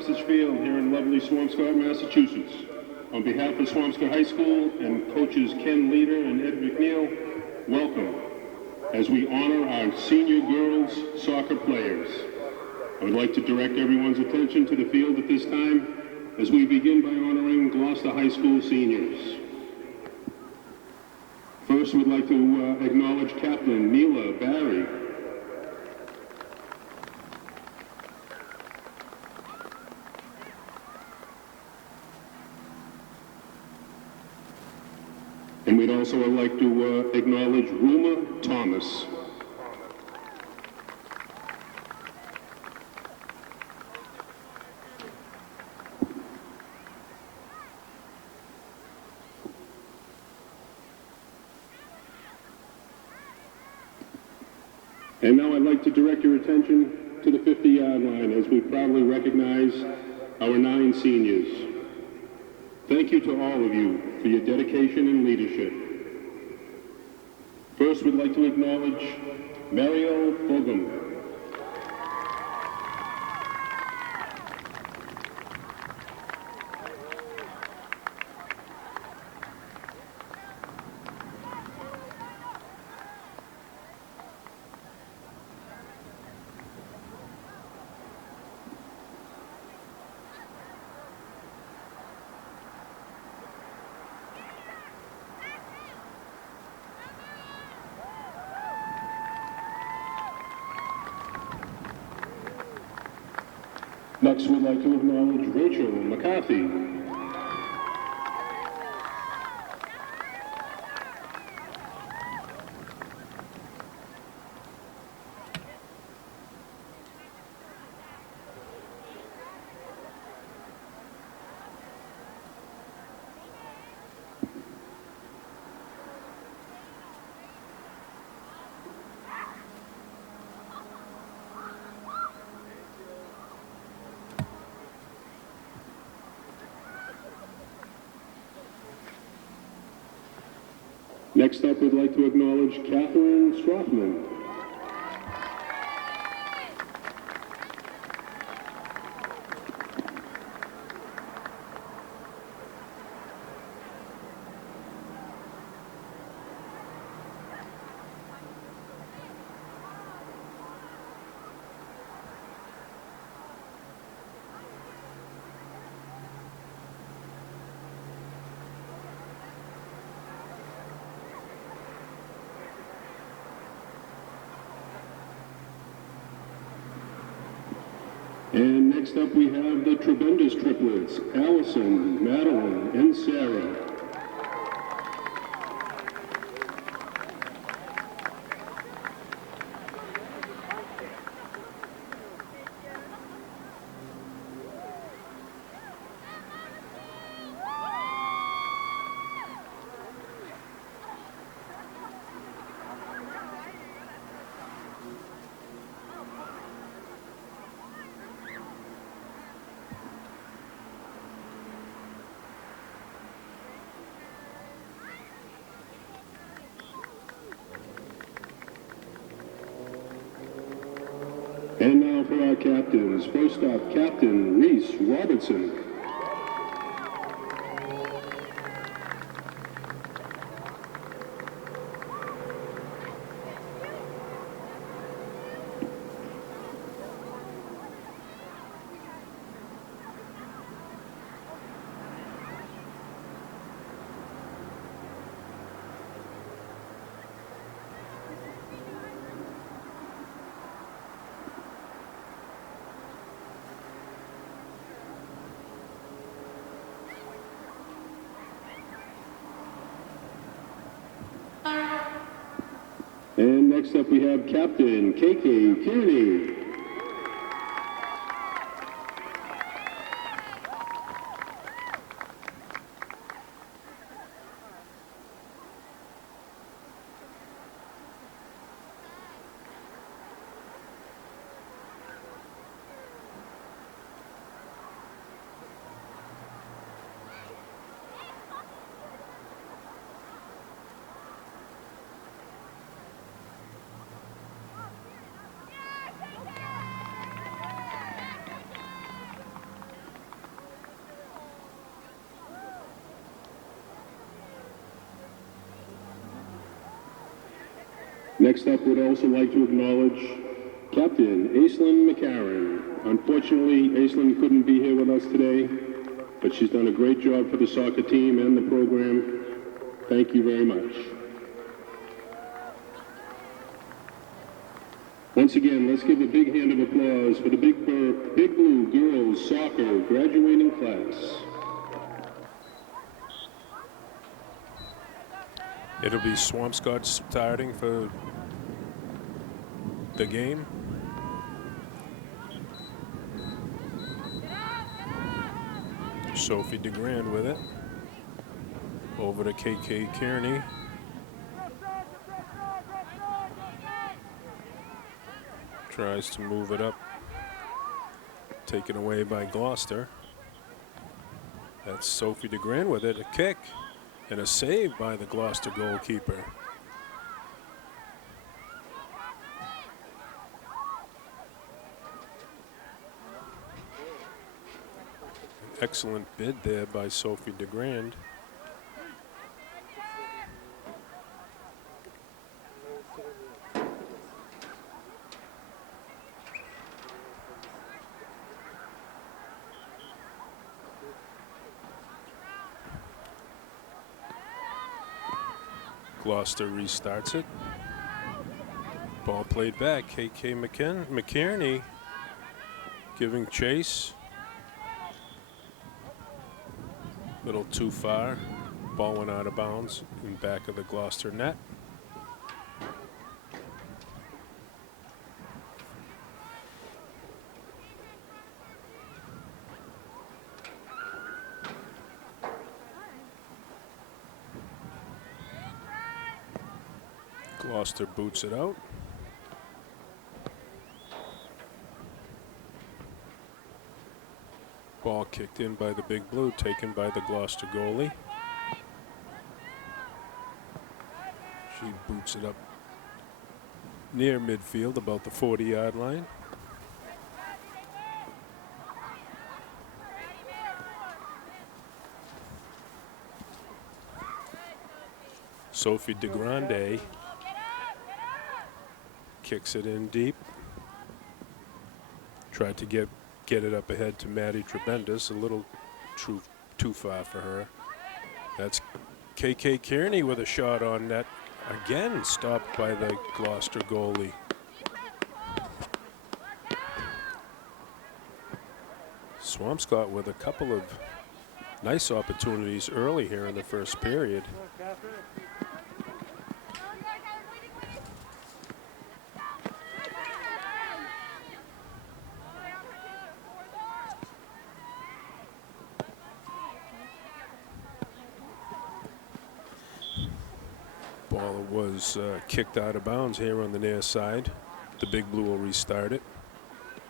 Oxford Field here in lovely Swampscott, Massachusetts. On behalf of Swampscott High School and coaches Ken Leader and Ed McNeil, welcome as we honor our senior girls soccer players. I would like to direct everyone's attention to the field at this time as we begin by honoring Gloucester High School seniors. First, we'd like to acknowledge Captain Neela Barry. And we'd also like to acknowledge Ruma Thomas. And now I'd like to direct your attention to the 50-yard line as we proudly recognize our 9 seniors. Thank you to all of you for your dedication and leadership. First, we'd like to acknowledge Mariel Fogum. Next, we'd like to acknowledge Rachel McCarthy. Next up, we'd like to acknowledge Catherine Strothman. And next up we have the tremendous triplets, Allison, Madeline, and Sarah. And now for our captains. First up, Captain Reese Robertson. And next up we have Captain KK Kearney. Next up, we'd also like to acknowledge Captain Aislinn McCarron. Unfortunately, Aislinn couldn't be here with us today, but she's done a great job for the soccer team and the program. Thank you very much. Once again, let's give a big hand of applause for the Big Blue Girls Soccer graduating class. It'll be Swampscott starting for the game. Sophie DeGrand with it. Over to KK Kearney. Tries to move it up. Taken away by Gloucester. That's Sophie DeGrand with it. A kick and a save by the Gloucester goalkeeper. Excellent bid there by Sophie DeGrand. Gloucester restarts it. Ball played back. KK McKinney giving chase. Little too far. Ball went out of bounds in back of the Gloucester net. Gloucester boots it out. Ball kicked in by the Big Blue, taken by the Gloucester goalie. She boots it up near midfield, about the 40-yard line. Sophie DeGrande kicks it in deep. Tried to get it up ahead to Maddie Trebendus, a little too far for her. That's KK Kearney with a shot on net. Again, stopped by the Gloucester goalie. Swampscott with a couple of nice opportunities early here in the first period. Ball was kicked out of bounds here on the near side. The Big Blue will restart it.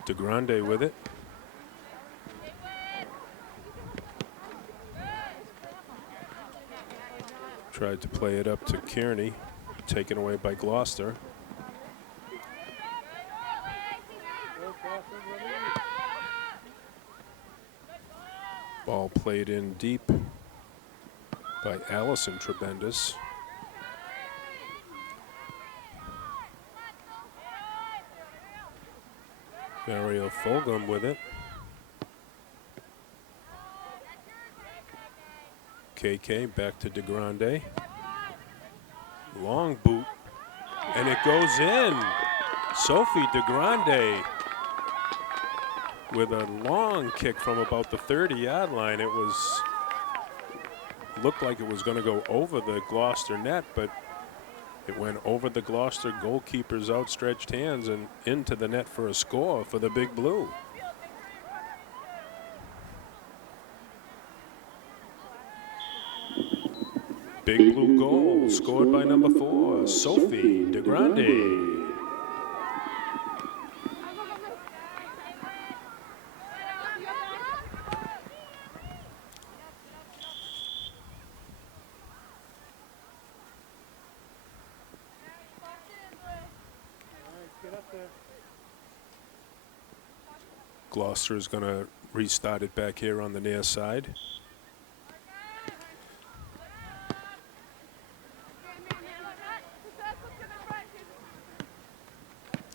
DeGrande with it. Tried to play it up to Kearney, taken away by Gloucester. Ball played in deep by Allison Trebendus. Mario Fulgham with it. KK back to DeGrande. Long boot, and it goes in. Sophie DeGrande with a long kick from about the 30-yard line. It looked like it was going to go over the Gloucester net, but it went over the Gloucester goalkeeper's outstretched hands and into the net for a score for the Big Blue. Big Blue goal scored by number 4, Sophie DeGrande. Gloucester is going to restart it back here on the near side.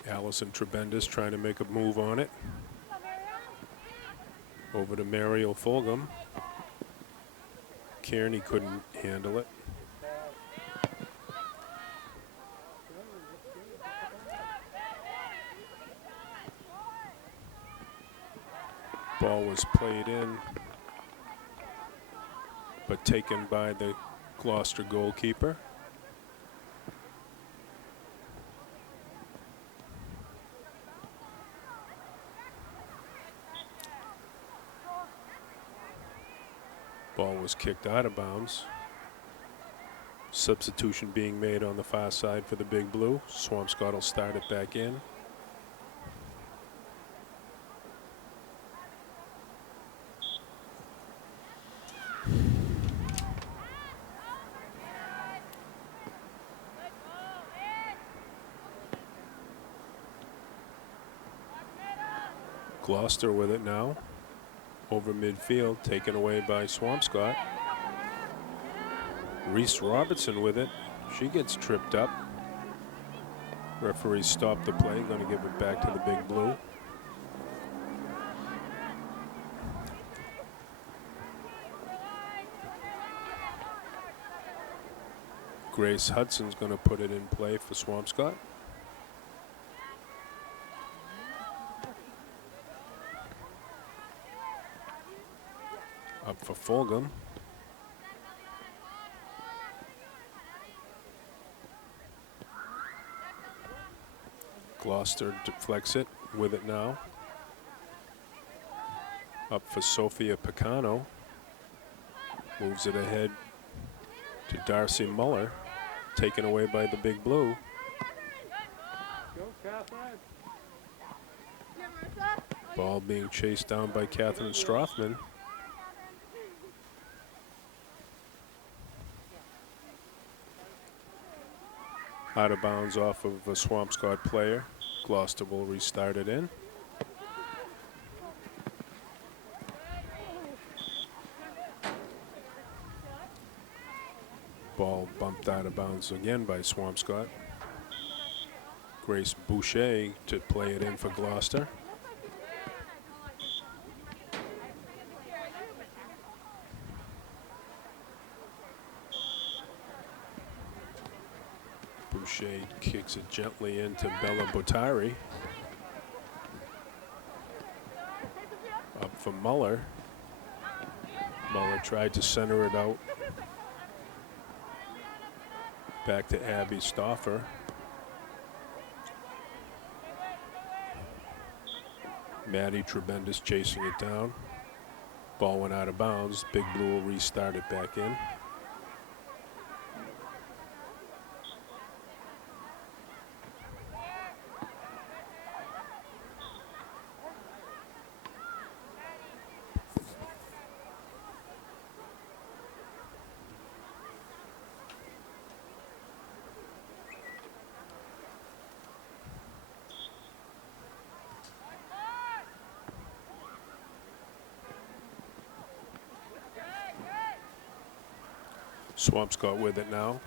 Allison Trebendis trying to make a move on it. Over to Mariel Fulgham. Kearney couldn't handle it. Ball was played in, but taken by the Gloucester goalkeeper. Ball was kicked out of bounds. Substitution being made on the far side for the Big Blue. Swampscott will start it back in. Gloucester with it now. Over midfield, taken away by Swampscott. Reese Robertson with it. She gets tripped up. Referee stopped the play, going to give it back to the Big Blue. Grace Hudson's going to put it in play for Swampscott. Up for Fulgham. Gloucester deflects it with it now. Up for Sophia Picano. Moves it ahead to Darcy Muller. Taken away by the Big Blue. Ball being chased down by Catherine Strothman. Out of bounds off of a Swampscott player. Gloucester will restart it in. Ball bumped out of bounds again by Swampscott. Grace Boucher to play it in for Gloucester. Boucher kicks it gently into Bella Botari. Up for Muller. Muller tried to center it out. Back to Abby Stauffer. Maddie Trebendis chasing it down. Ball went out of bounds. Big Blue will restart it back in. Swampscott with it now.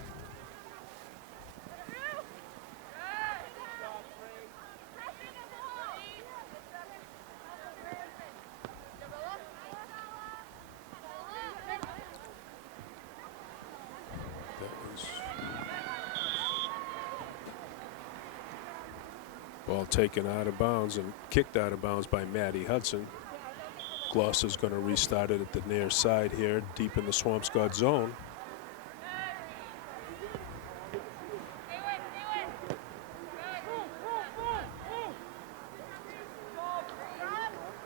Ball taken out of bounds and kicked out of bounds by Maddie Hudson. Gloucester's going to restart it at the near side here, deep in the Swampscott zone.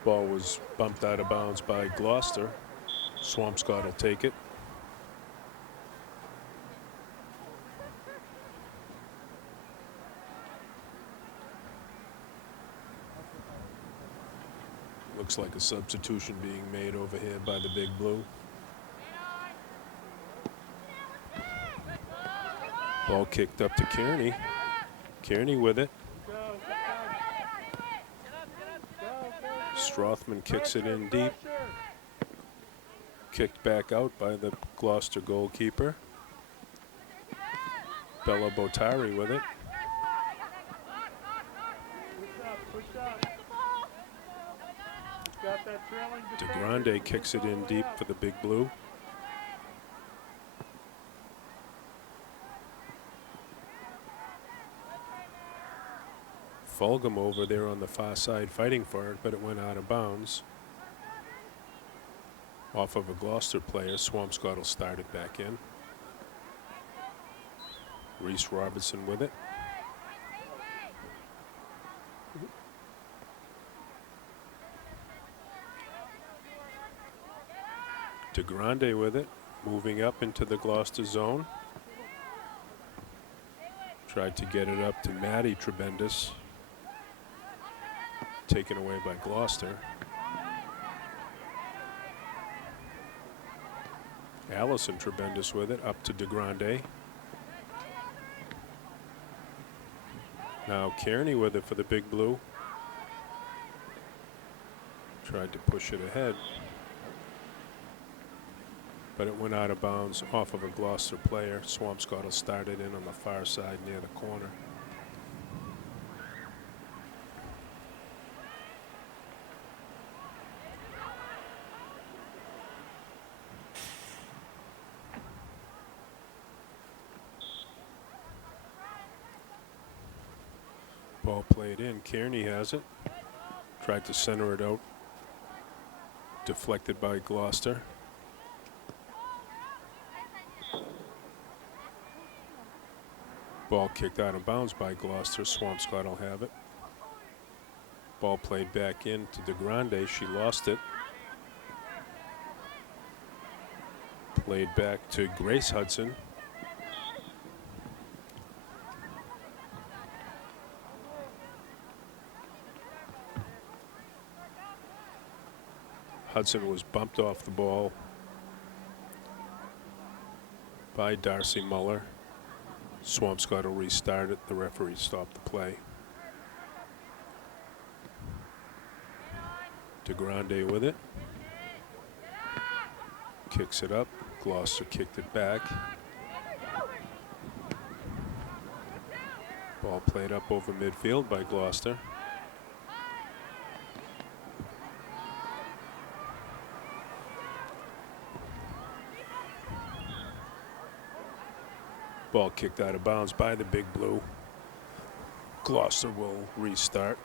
Ball was bumped out of bounds by Gloucester. Swampscott will take it. Looks like a substitution being made over here by the Big Blue. Ball kicked up to Kearney. Kearney with it. Strothman kicks it in deep. Kicked back out by the Gloucester goalkeeper. Bella Botari with it. DeGrande kicks it in deep for the Big Blue. Fulgham over there on the far side fighting for it, but it went out of bounds. Off of a Gloucester player. Swampscott will start it back in. Reese Robertson with it. DeGrande with it, moving up into the Gloucester zone. Tried to get it up to Maddie Trebendis. Taken away by Gloucester. Allison Trebendis with it, up to DeGrande. Now Kearney with it for the Big Blue. Tried to push it ahead, but it went out of bounds off of a Gloucester player. Swampscott will start it in on the far side near the corner. Ball played in. Kearney has it. Tried to center it out. Deflected by Gloucester. Ball kicked out of bounds by Gloucester. Swampscott will have it. Ball played back in to DeGrande. She lost it. Played back to Grace Hudson. Hudson was bumped off the ball by Darcy Muller. Swampscott will restart it. The referee stopped the play. DeGrande with it. Kicks it up. Gloucester kicked it back. Ball played up over midfield by Gloucester. Ball kicked out of bounds by the Big Blue. Gloucester will restart.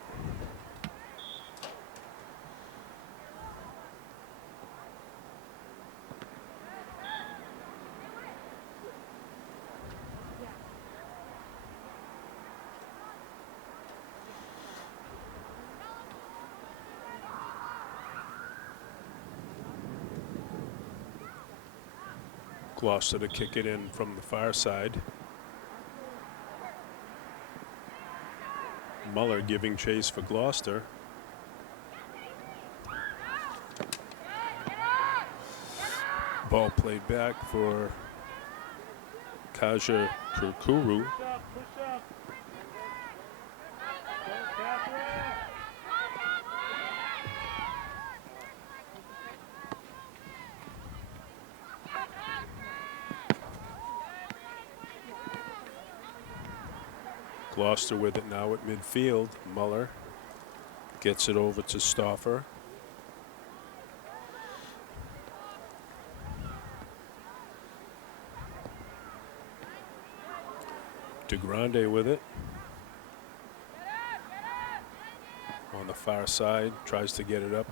Gloucester to kick it in from the far side. Muller giving chase for Gloucester. Ball played back for Kaja Kurkuru. Gloucester with it now at midfield. Muller gets it over to Stauffer. DeGrande with it. On the far side, tries to get it up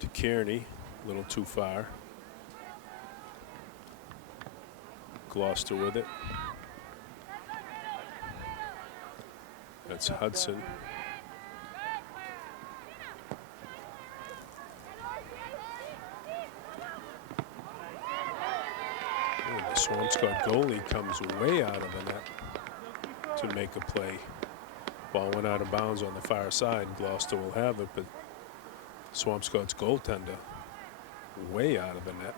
to Kearney. A little too far. Gloucester with it. That's Hudson. And the Swampscott goalie comes way out of the net to make a play. Ball went out of bounds on the far side. Gloucester will have it, but Swampscott's goaltender way out of the net.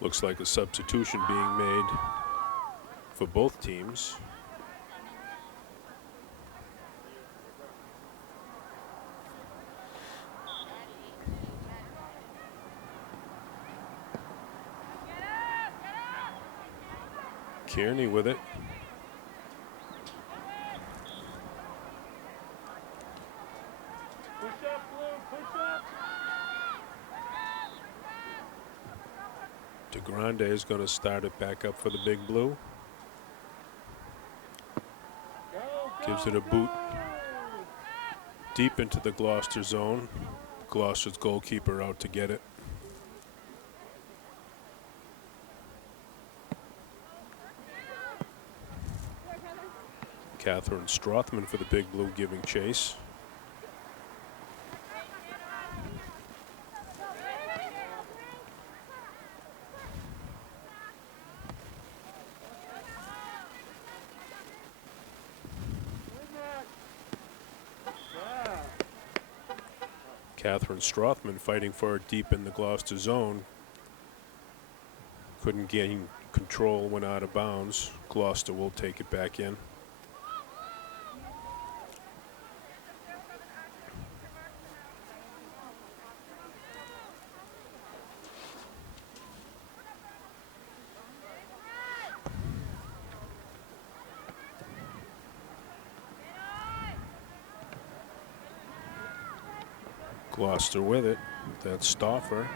Looks like a substitution being made for both teams. Kearney with it. DeGrande is going to start it back up for the Big Blue. Gives it a boot deep into the Gloucester zone. Gloucester's goalkeeper out to get it. Catherine Strothman for the Big Blue giving chase. Catherine Strothman fighting for it deep in the Gloucester zone. Couldn't gain control, went out of bounds. Gloucester will take it back in. Gloucester with it. That's Stauffer.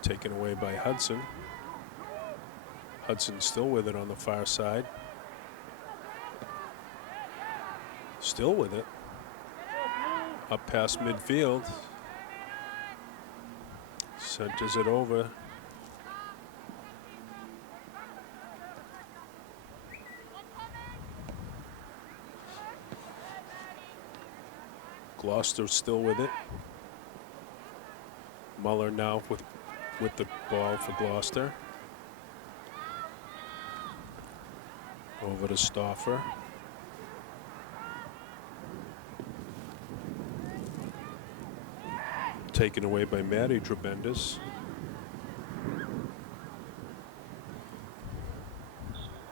Taken away by Hudson. Hudson still with it on the far side. Still with it. Up past midfield. Centers it over. Gloucester still with it. Muller now with the ball for Gloucester. Over to Stauffer. Taken away by Maddie Trebendis.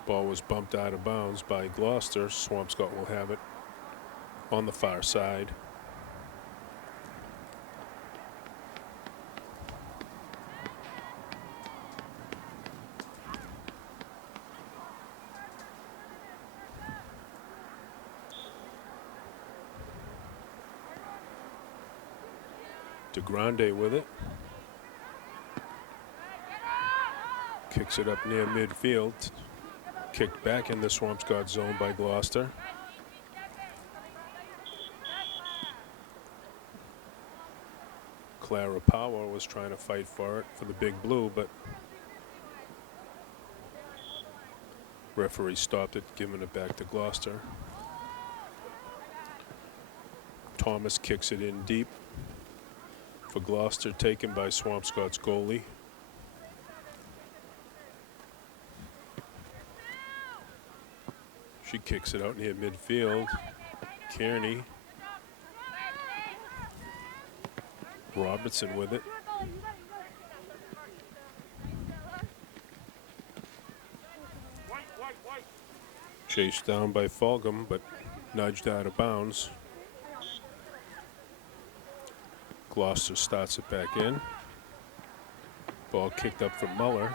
Ball was bumped out of bounds by Gloucester. Swampscott will have it on the far side. DeGrande with it. Kicks it up near midfield. Kicked back in the Swampscott zone by Gloucester. Clara Power was trying to fight for it for the Big Blue, but referee stopped it, giving it back to Gloucester. Thomas kicks it in deep for Gloucester, taken by Swampscott's goalie. She kicks it out near midfield. Kearney. Robertson with it. Chased down by Fulgham, but nudged out of bounds. Gloucester starts it back in. Ball kicked up from Muller.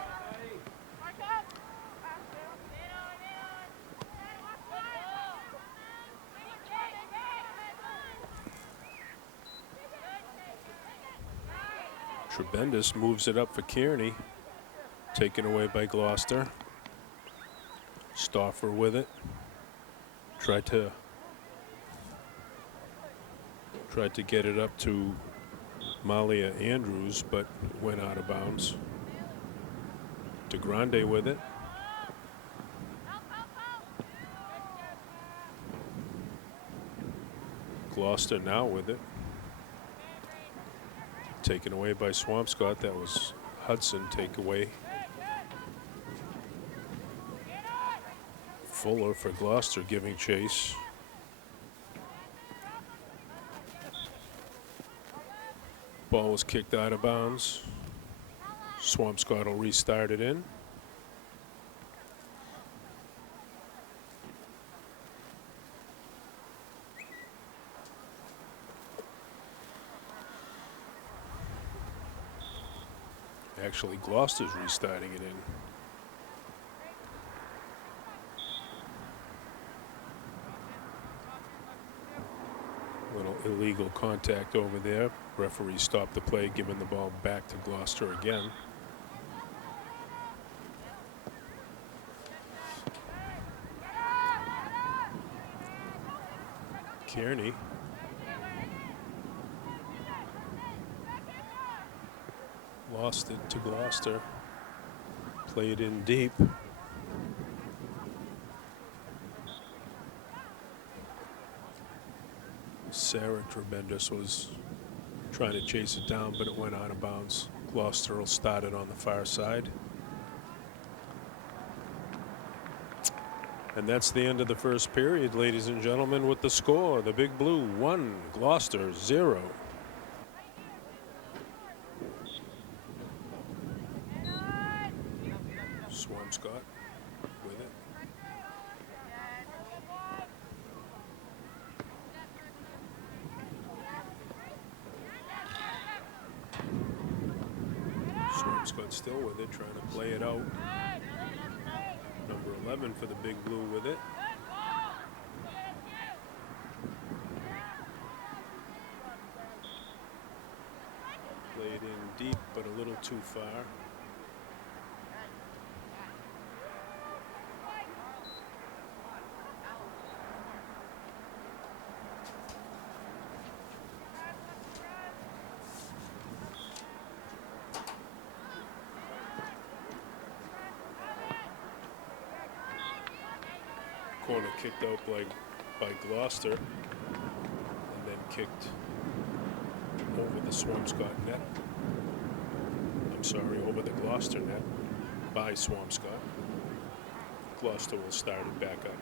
Trebendis moves it up for Kearney. Taken away by Gloucester. Stauffer with it. Tried to get it up to Malia Andrews, but went out of bounds. DeGrande with it. Gloucester now with it. Taken away by Swampscott. That was Hudson takeaway. Fuller for Gloucester giving chase. Ball was kicked out of bounds. Swampscott will restart it in. Actually, Gloucester's restarting it in. illegal contact over there. Referee stopped the play, giving the ball back to Gloucester again. Kearney lost it to Gloucester. Played in deep. Sarah Trebendus was trying to chase it down, but it went out of bounds. Gloucester will start it on the far side. And that's the end of the first period, ladies and gentlemen, with the score. The Big Blue 1, Gloucester 0. Swampscott with it. Swampscott still with it, trying to play it out. Number 11 for the Big Blue with it. Played in deep, but a little too far. Corner kicked out by Gloucester, and then kicked over the Swampscott net. I'm sorry, over the Gloucester net by Swampscott. Gloucester will start it back up.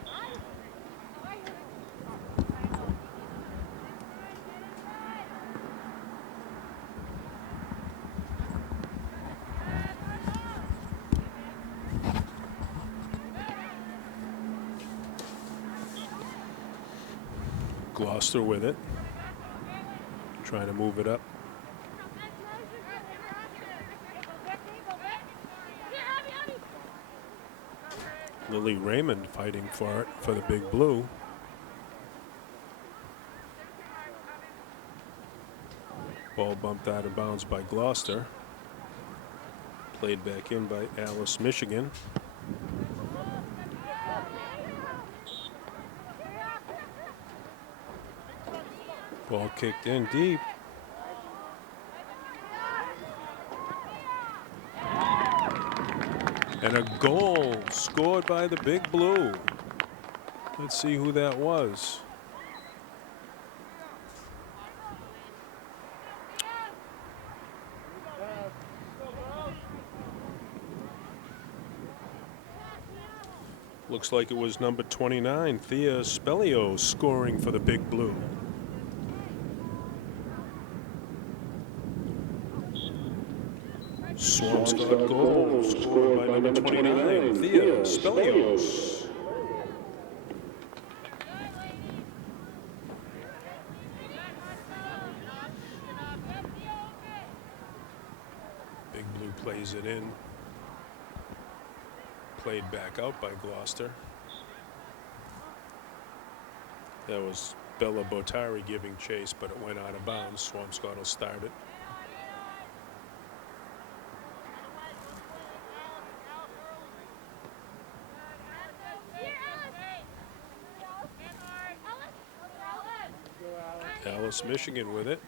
Gloucester with it, trying to move it up. Lily Raymond fighting for it for the Big Blue. Ball bumped out of bounds by Gloucester. Played back in by Alice Michigan. Ball kicked in deep. And a goal scored by the Big Blue. Let's see who that was. Looks like it was number 29, Thea Spelio, scoring for the Big Blue. Swampscott goal scored by number 29, Thea Spelios. Big Blue plays it in. Played back out by Gloucester. That was Bella Botari giving chase, but it went out of bounds. Swampscott will start it. Alice Michigan with it.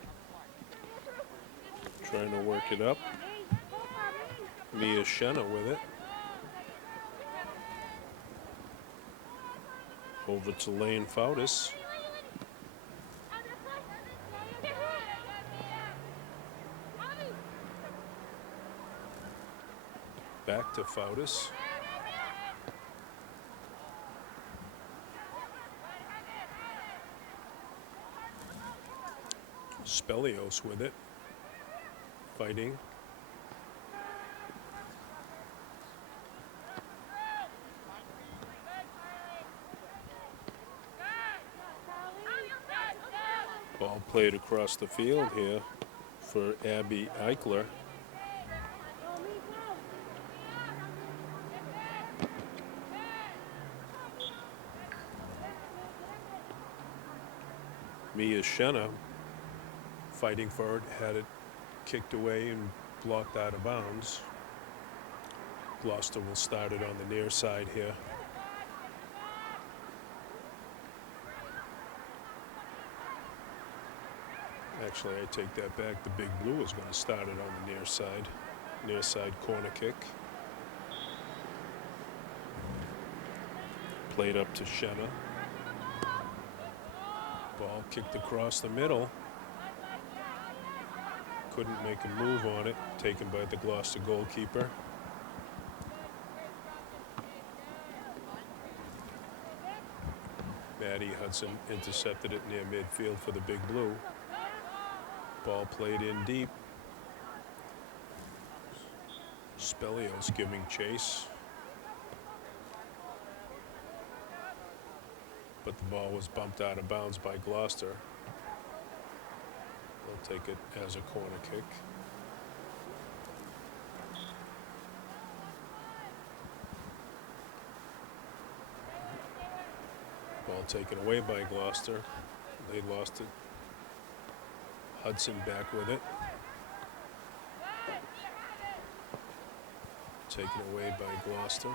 Trying to work it up. Mia Shenna with it. Over to Lane Foudis. Back to Foudis. Spelios with it. Fighting. Ball played across the field here for Abby Eichler. Mia Shenna fighting for it, had it kicked away and blocked out of bounds. Gloucester will start it on the near side here. Actually, I take that back. The Big Blue is going to start it on the near side corner kick. Played up to Shenna. Ball kicked across the middle. Couldn't make a move on it. Taken by the Gloucester goalkeeper. Maddie Hudson intercepted it near midfield for the Big Blue. Ball played in deep. Spelios giving chase. But the ball was bumped out of bounds by Gloucester. They'll take it as a corner kick. Ball taken away by Gloucester. They lost it. Hudson back with it. Taken away by Gloucester.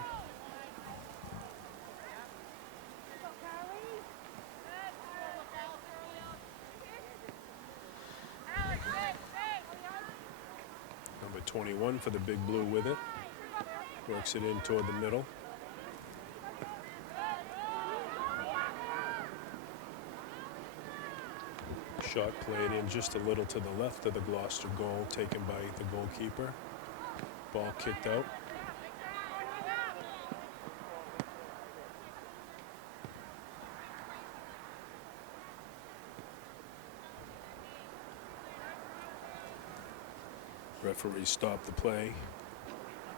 Number 21 for the Big Blue with it. Works it in toward the middle. Shot played in just a little to the left of the Gloucester goal, taken by the goalkeeper. Ball kicked out. Referee stopped the play.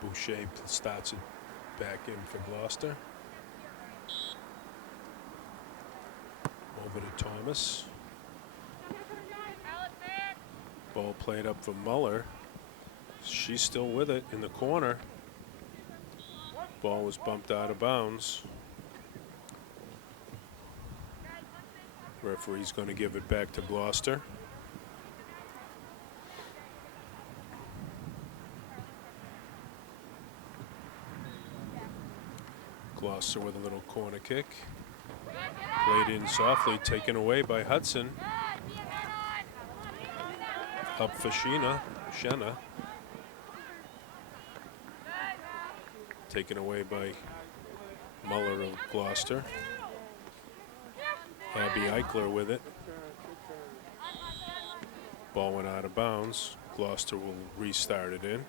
Boucher starts it back in for Gloucester. Over to Thomas. Ball played up for Muller. She's still with it in the corner. Ball was bumped out of bounds. Referee's going to give it back to Gloucester. Gloucester with a little corner kick. Played in softly, taken away by Hudson. Up for Shenna. Taken away by Muller of Gloucester. Abby Eichler with it. Ball went out of bounds. Gloucester will restart it in.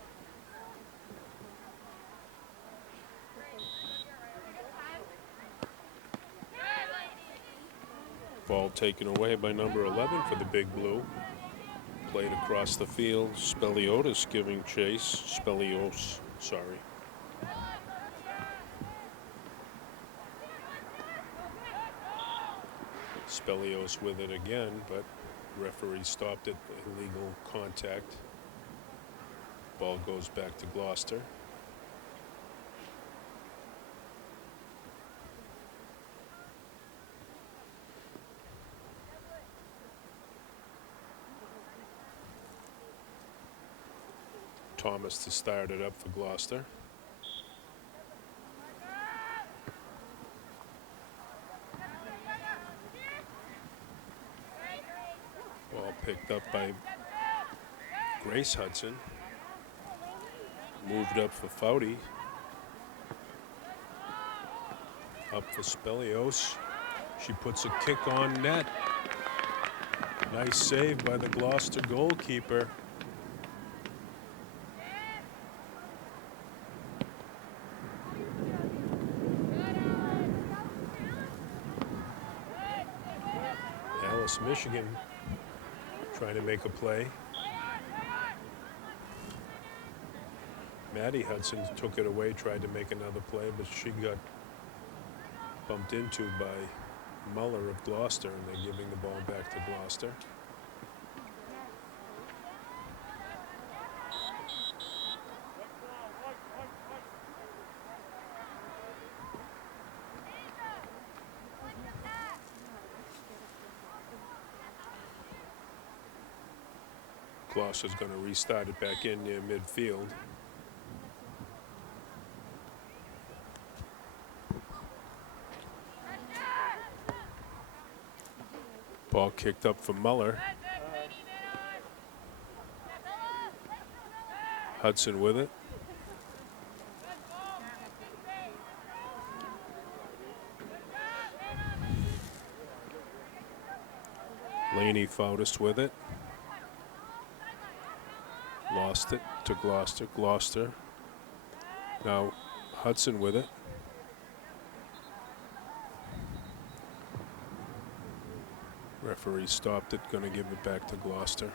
Ball taken away by number 11 for the Big Blue. Played across the field. Spelios giving chase. Sorry. Spelios with it again, but referee stopped it. Illegal contact. Ball goes back to Gloucester. Thomas to start it up for Gloucester. Ball picked up by Grace Hudson. Moved up for Foudy. Up for Spelios. She puts a kick on net. Nice save by the Gloucester goalkeeper. Michigan trying to make a play. Maddie Hudson took it away, tried to make another play, but she got bumped into by Muller of Gloucester, and they're giving the ball back to Gloucester. Gloucester's going to restart it back in near midfield. Ball kicked up for Muller. Hudson with it. Laney Foudis with it. Lost it to Gloucester. Gloucester. Now Hudson with it. Referee stopped it, going to give it back to Gloucester.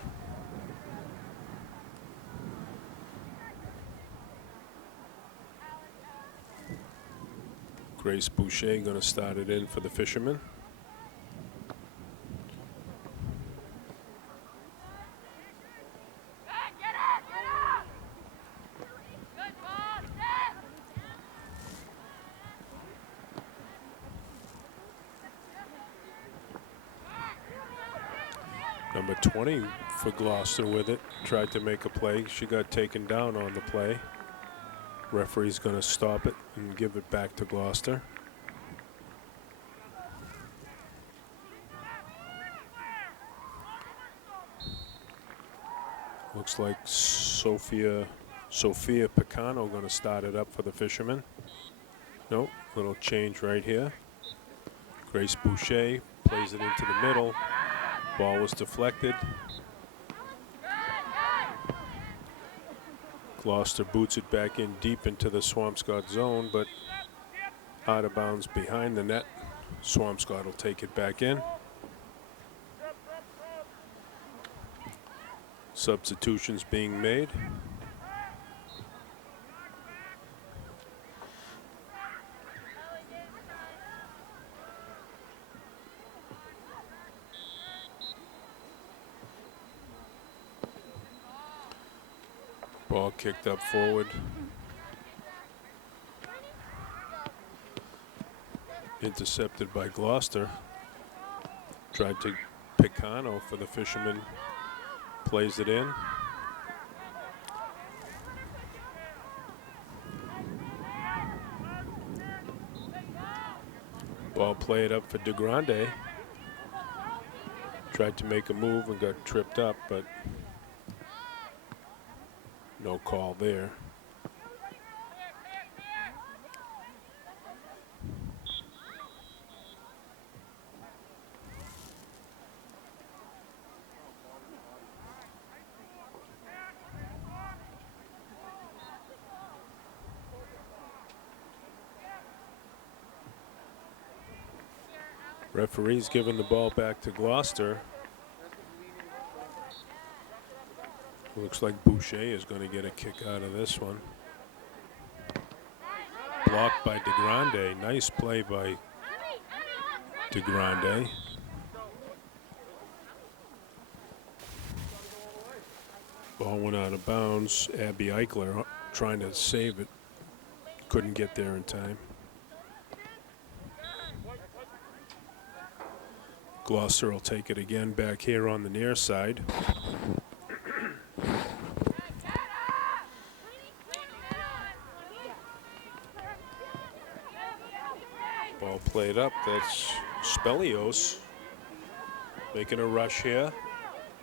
Grace Boucher going to start it in for the Fishermen. Number 20 for Gloucester with it. Tried to make a play. She got taken down on the play. Referee's going to stop it and give it back to Gloucester. Looks like Sophia Picano going to start it up for the Fishermen. Nope, little change right here. Grace Boucher plays it into the middle. Ball was deflected. Gloucester boots it back in deep into the Swampscott zone, but out of bounds behind the net. Swampscott will take it back in. Substitutions being made. Ball kicked up forward. Intercepted by Gloucester. Tried to Picano for the Fishermen. Plays it in. Ball played up for DeGrande. Tried to make a move and got tripped up, but no call there. Referee's giving the ball back to Gloucester. Looks like Boucher is going to get a kick out of this one. Blocked by DeGrande. Nice play by DeGrande. Ball went out of bounds. Abby Eichler trying to save it. Couldn't get there in time. Gloucester will take it again back here on the near side. Ball played up. That's Spelios making a rush here.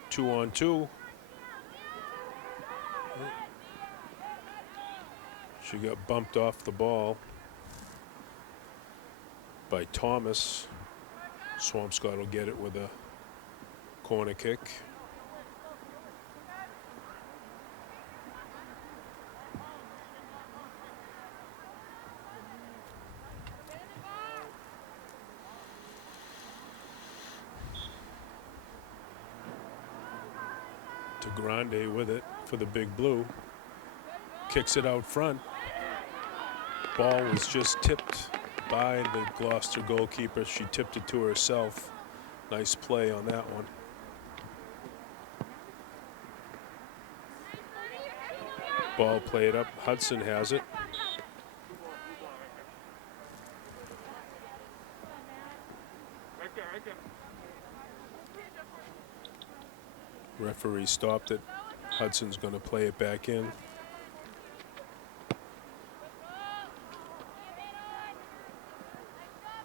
2-on-2. She got bumped off the ball by Thomas. Swampscott will get it with a corner kick. DeGrande with it for the Big Blue. Kicks it out front. Ball was just tipped by the Gloucester goalkeeper. She tipped it to herself. Nice play on that one. Ball played up. Hudson has it. Referee stopped it. Hudson's going to play it back in.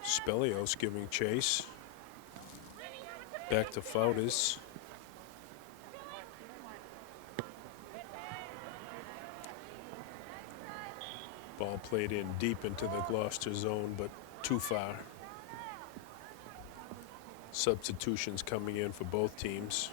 Spelios giving chase. Back to Fouders. Ball played in deep into the Gloucester zone, but too far. Substitutions coming in for both teams.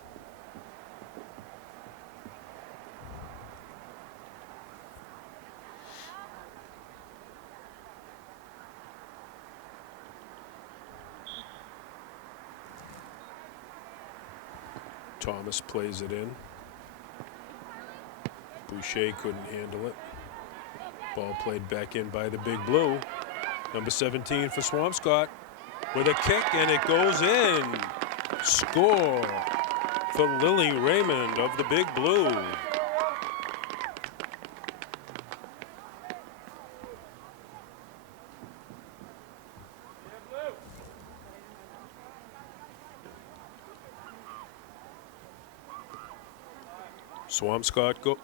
Thomas plays it in. Boucher couldn't handle it. Ball played back in by the Big Blue. Number 17 for Swampscott with a kick, and it goes in. Score for Lily Raymond of the Big Blue. Swampscott go.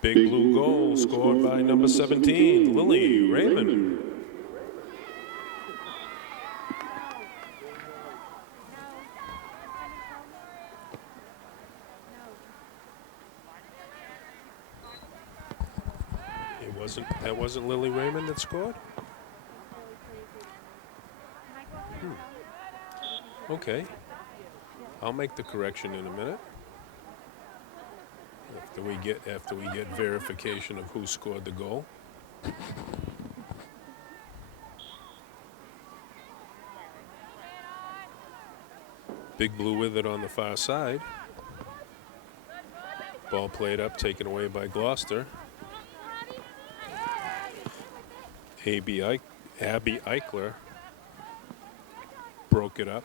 Big Blue goal scored by number 17, Lily Raymond. That wasn't Lily Raymond that scored? Okay. I'll make the correction in a minute. After we get verification of who scored the goal. Big Blue with it on the far side. Ball played up, taken away by Gloucester. Abby Eichler broke it up.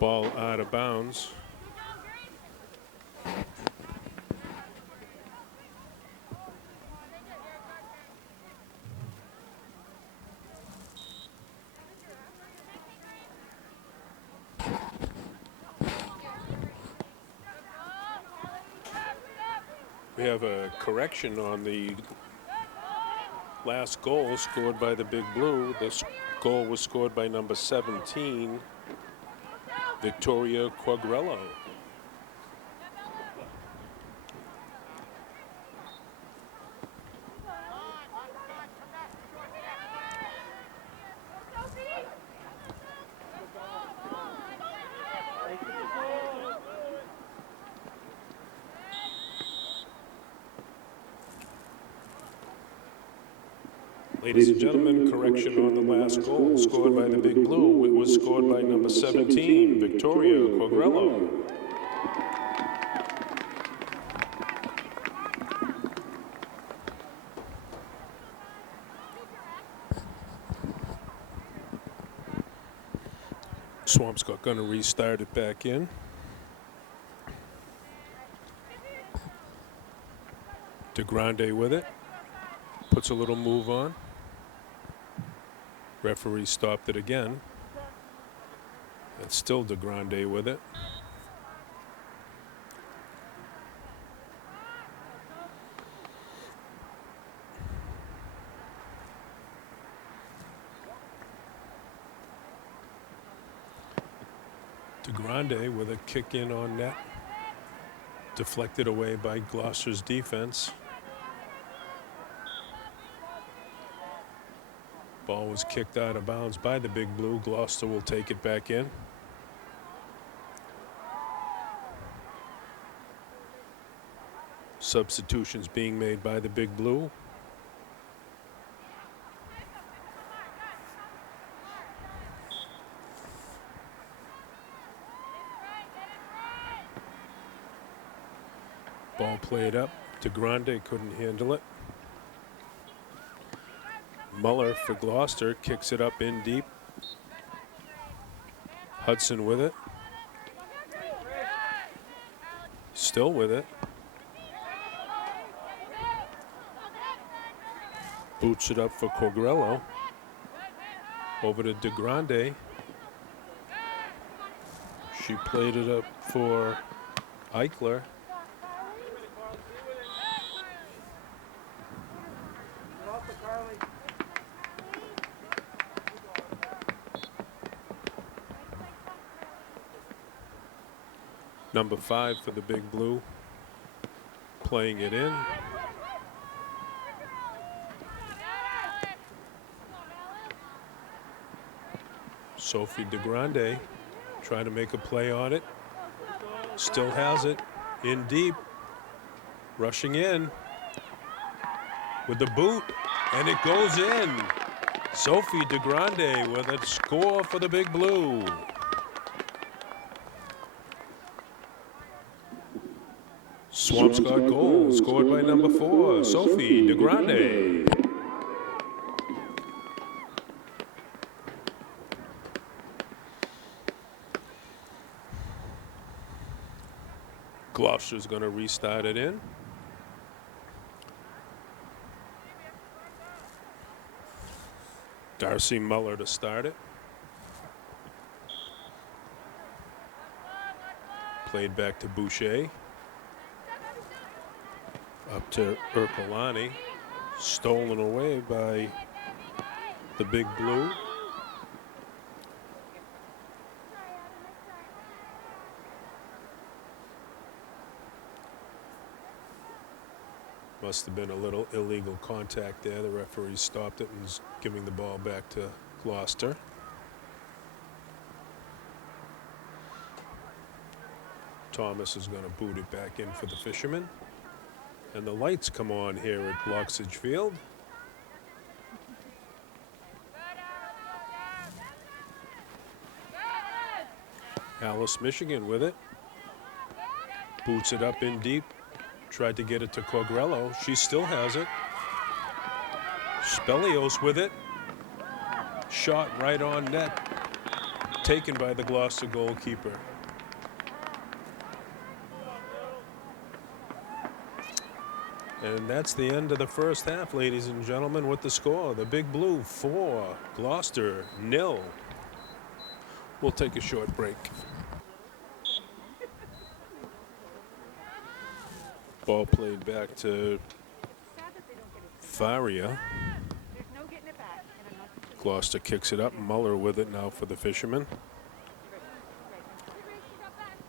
Ball out of bounds. We have a correction on the last goal scored by the Big Blue. This goal was scored by number 17, Victoria Quagrello. Ladies and gentlemen, correction on the last goal scored by the Big Blue. It was scored by number 17, Victoria Quagrello. Swampscott going to restart it back in. DeGrande with it. Puts a little move on. Referee stopped it again. It's still DeGrande with it. DeGrande with a kick in on net. Deflected away by Gloucester's defense. Ball was kicked out of bounds by the Big Blue. Gloucester will take it back in. Substitutions being made by the Big Blue. Ball played up. DeGrande couldn't handle it. Muller for Gloucester kicks it up in deep. Hudson with it. Still with it. Boots it up for Quagrello. Over to DeGrande. She played it up for Eichler. Number 5 for the Big Blue, playing it in. Sophie DeGrande trying to make a play on it. Still has it in deep. Rushing in with the boot, and it goes in. Sophie DeGrande with a score for the Big Blue. Swampscott goal scored by number 4, Sophie DeGrande. Gloucester's going to restart it in. Darcy Muller to start it. Played back to Boucher. Up to Ercolani. Stolen away by the Big Blue. Must have been a little illegal contact there. The referee stopped it and is giving the ball back to Gloucester. Thomas is going to boot it back in for the Fishermen. And the lights come on here at Bloxage Field. Alice, Michigan with it. Boots it up in deep. Tried to get it to Cogrello. She still has it. Spelios with it. Shot right on net. Taken by the Gloucester goalkeeper. And that's the end of the first half, ladies and gentlemen, with the score. The Big Blue 4, Gloucester 0. We'll take a short break. Ball played back to Faria. Gloucester kicks it up. Muller with it now for the Fishermen.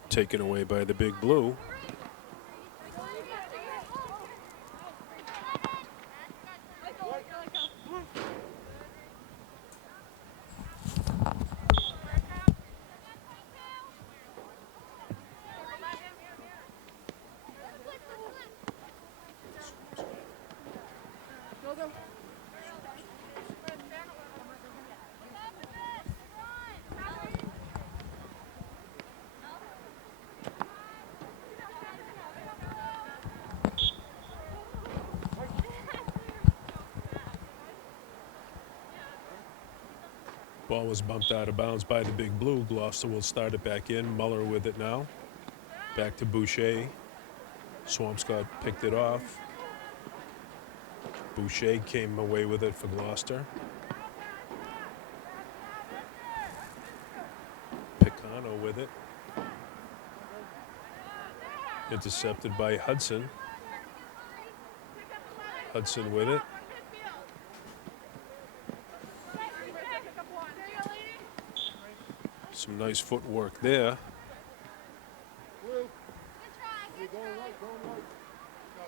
Taken away by the Big Blue. Ball was bumped out of bounds by the Big Blue. Gloucester will start it back in. Muller with it now. Back to Boucher. Swampscott picked it off. Boucher came away with it for Gloucester. Picano with it. Intercepted by Hudson. Hudson with it. Some nice footwork there.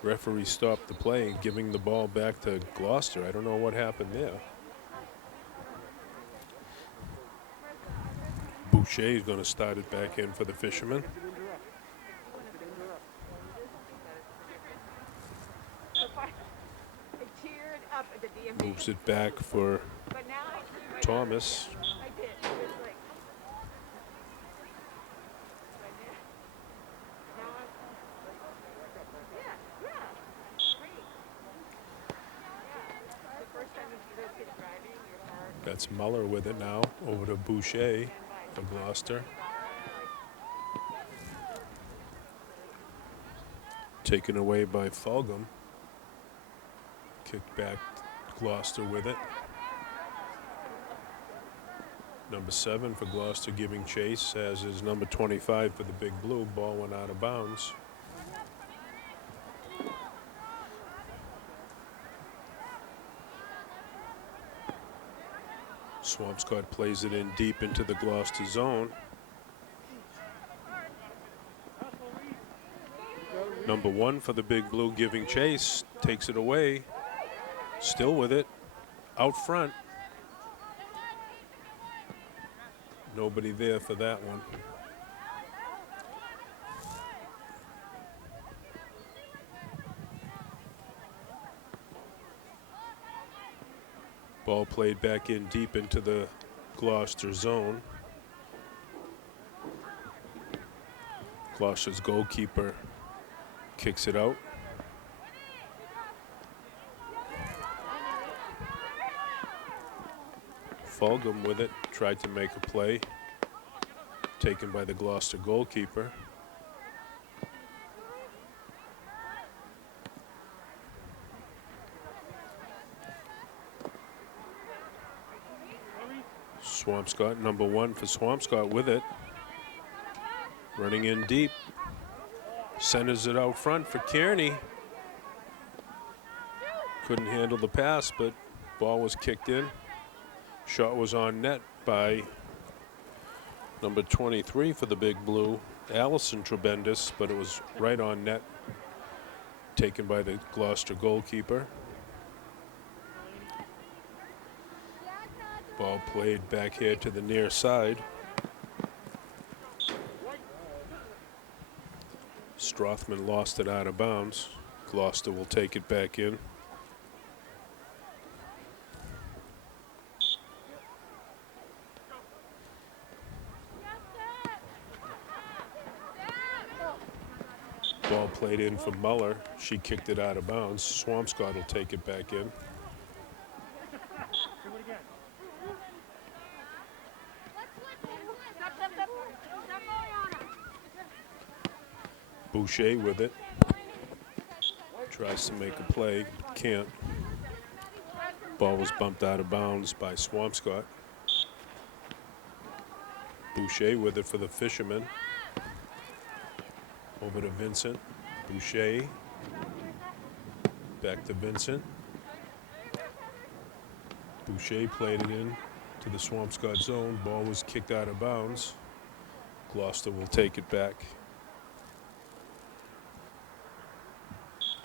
Referee stopped the play, giving the ball back to Gloucester. I don't know what happened there. Boucher is going to start it back in for the Fishermen. Moves it back for Thomas. That's Muller with it now, over to Boucher for Gloucester. Taken away by Fulgham. Kicked back, Gloucester with it. Number 7 for Gloucester giving chase, as is number 25 for the Big Blue. Ball went out of bounds. Swampscott plays it in deep into the Gloucester zone. Number 1 for the Big Blue giving chase, takes it away, still with it, out front. Nobody there for that one. Ball played back in deep into the Gloucester zone. Gloucester's goalkeeper kicks it out. Fulgham with it, tried to make a play. Taken by the Gloucester goalkeeper. Swampscott, number 1 for Swampscott with it. Running in deep. Centers it out front for Kearney. Couldn't handle the pass, but ball was kicked in. Shot was on net by number 23 for the Big Blue, Allison Trebendus, but it was right on net. Taken by the Gloucester goalkeeper. Ball played back here to the near side. Strothman lost it out of bounds. Gloucester will take it back in. Ball played in for Muller. She kicked it out of bounds. Swampscott will take it back in. Boucher with it. Tries to make a play, can't. Ball was bumped out of bounds by Swampscott. Boucher with it for the Fishermen. Over to Vincent. Boucher. Back to Vincent. Boucher played it in to the Swampscott zone. Ball was kicked out of bounds. Gloucester will take it back.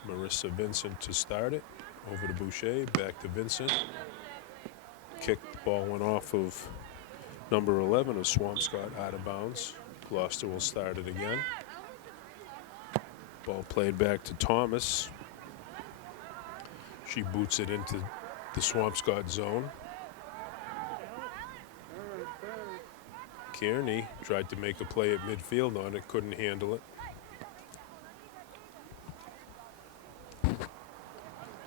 Marissa Vincent to start it. Over to Boucher. Back to Vincent. Kicked. The ball went off of number 11 of Swampscott out of bounds. Gloucester will start it again. Ball played back to Thomas. She boots it into the Swampscott zone. Kearney tried to make a play at midfield on it, couldn't handle it.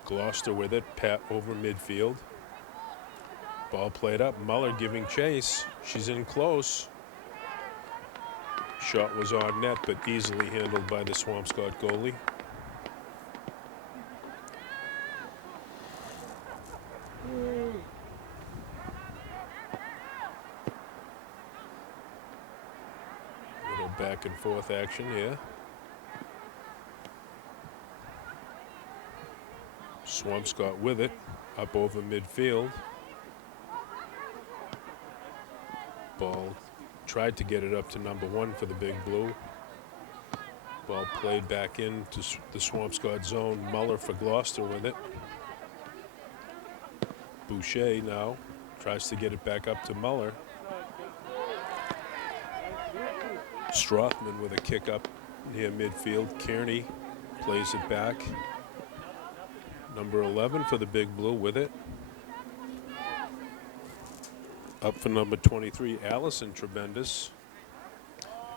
Gloucester with it, pat over midfield. Ball played up, Muller giving chase. She's in close. Shot was on net, but easily handled by the Swampscott goalie. Little back and forth action here. Swampscott with it, up over midfield. Ball tried to get it up to number 1 for the Big Blue. Ball played back into the Swampscott zone. Muller for Gloucester with it. Boucher now tries to get it back up to Muller. Strothman with a kick up near midfield. Kearney plays it back. Number 11 for the Big Blue with it. Up for number 23, Allison Trebendus.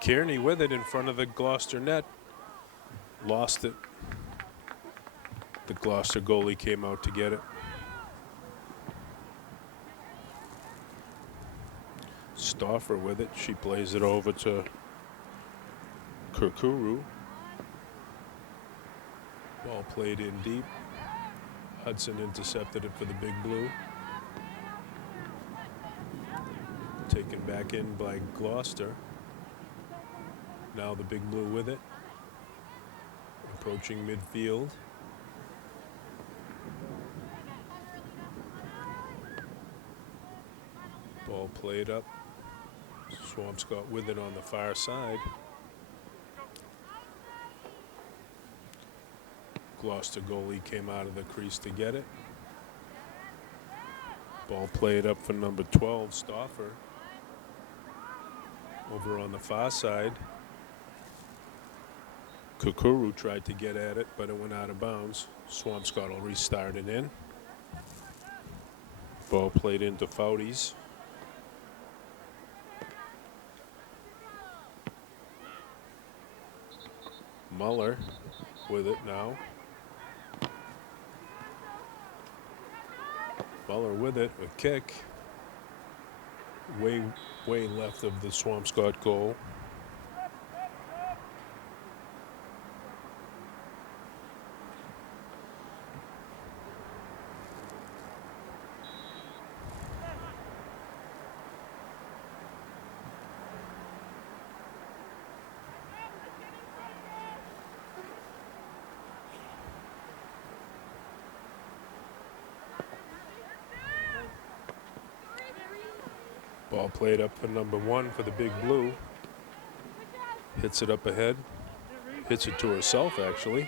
Kearney with it in front of the Gloucester net. Lost it. The Gloucester goalie came out to get it. Stauffer with it. She plays it over to Kurkuru. Ball played in deep. Hudson intercepted it for the Big Blue. taken back in by Gloucester. Now the Big Blue with it. Approaching midfield. Ball played up. Swampscott with it on the far side. Gloucester goalie came out of the crease to get it. Ball played up for number 12, Stauffer. Over on the far side. Kukuru tried to get at it, but it went out of bounds. Swampscott will restart it in. Ball played into Foudy's. Muller with it now. Muller with it, a kick. Way left of the Swampscott goal. Ball played up for number 1 for the Big Blue. Hits it up ahead. Hits it to herself, actually.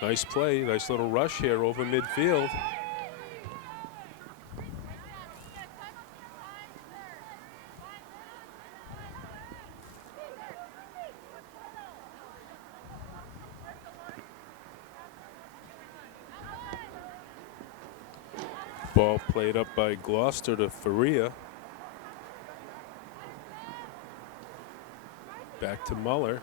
Nice play, nice little rush here over midfield. Ball played up by Gloucester to Faria. Back to Muller.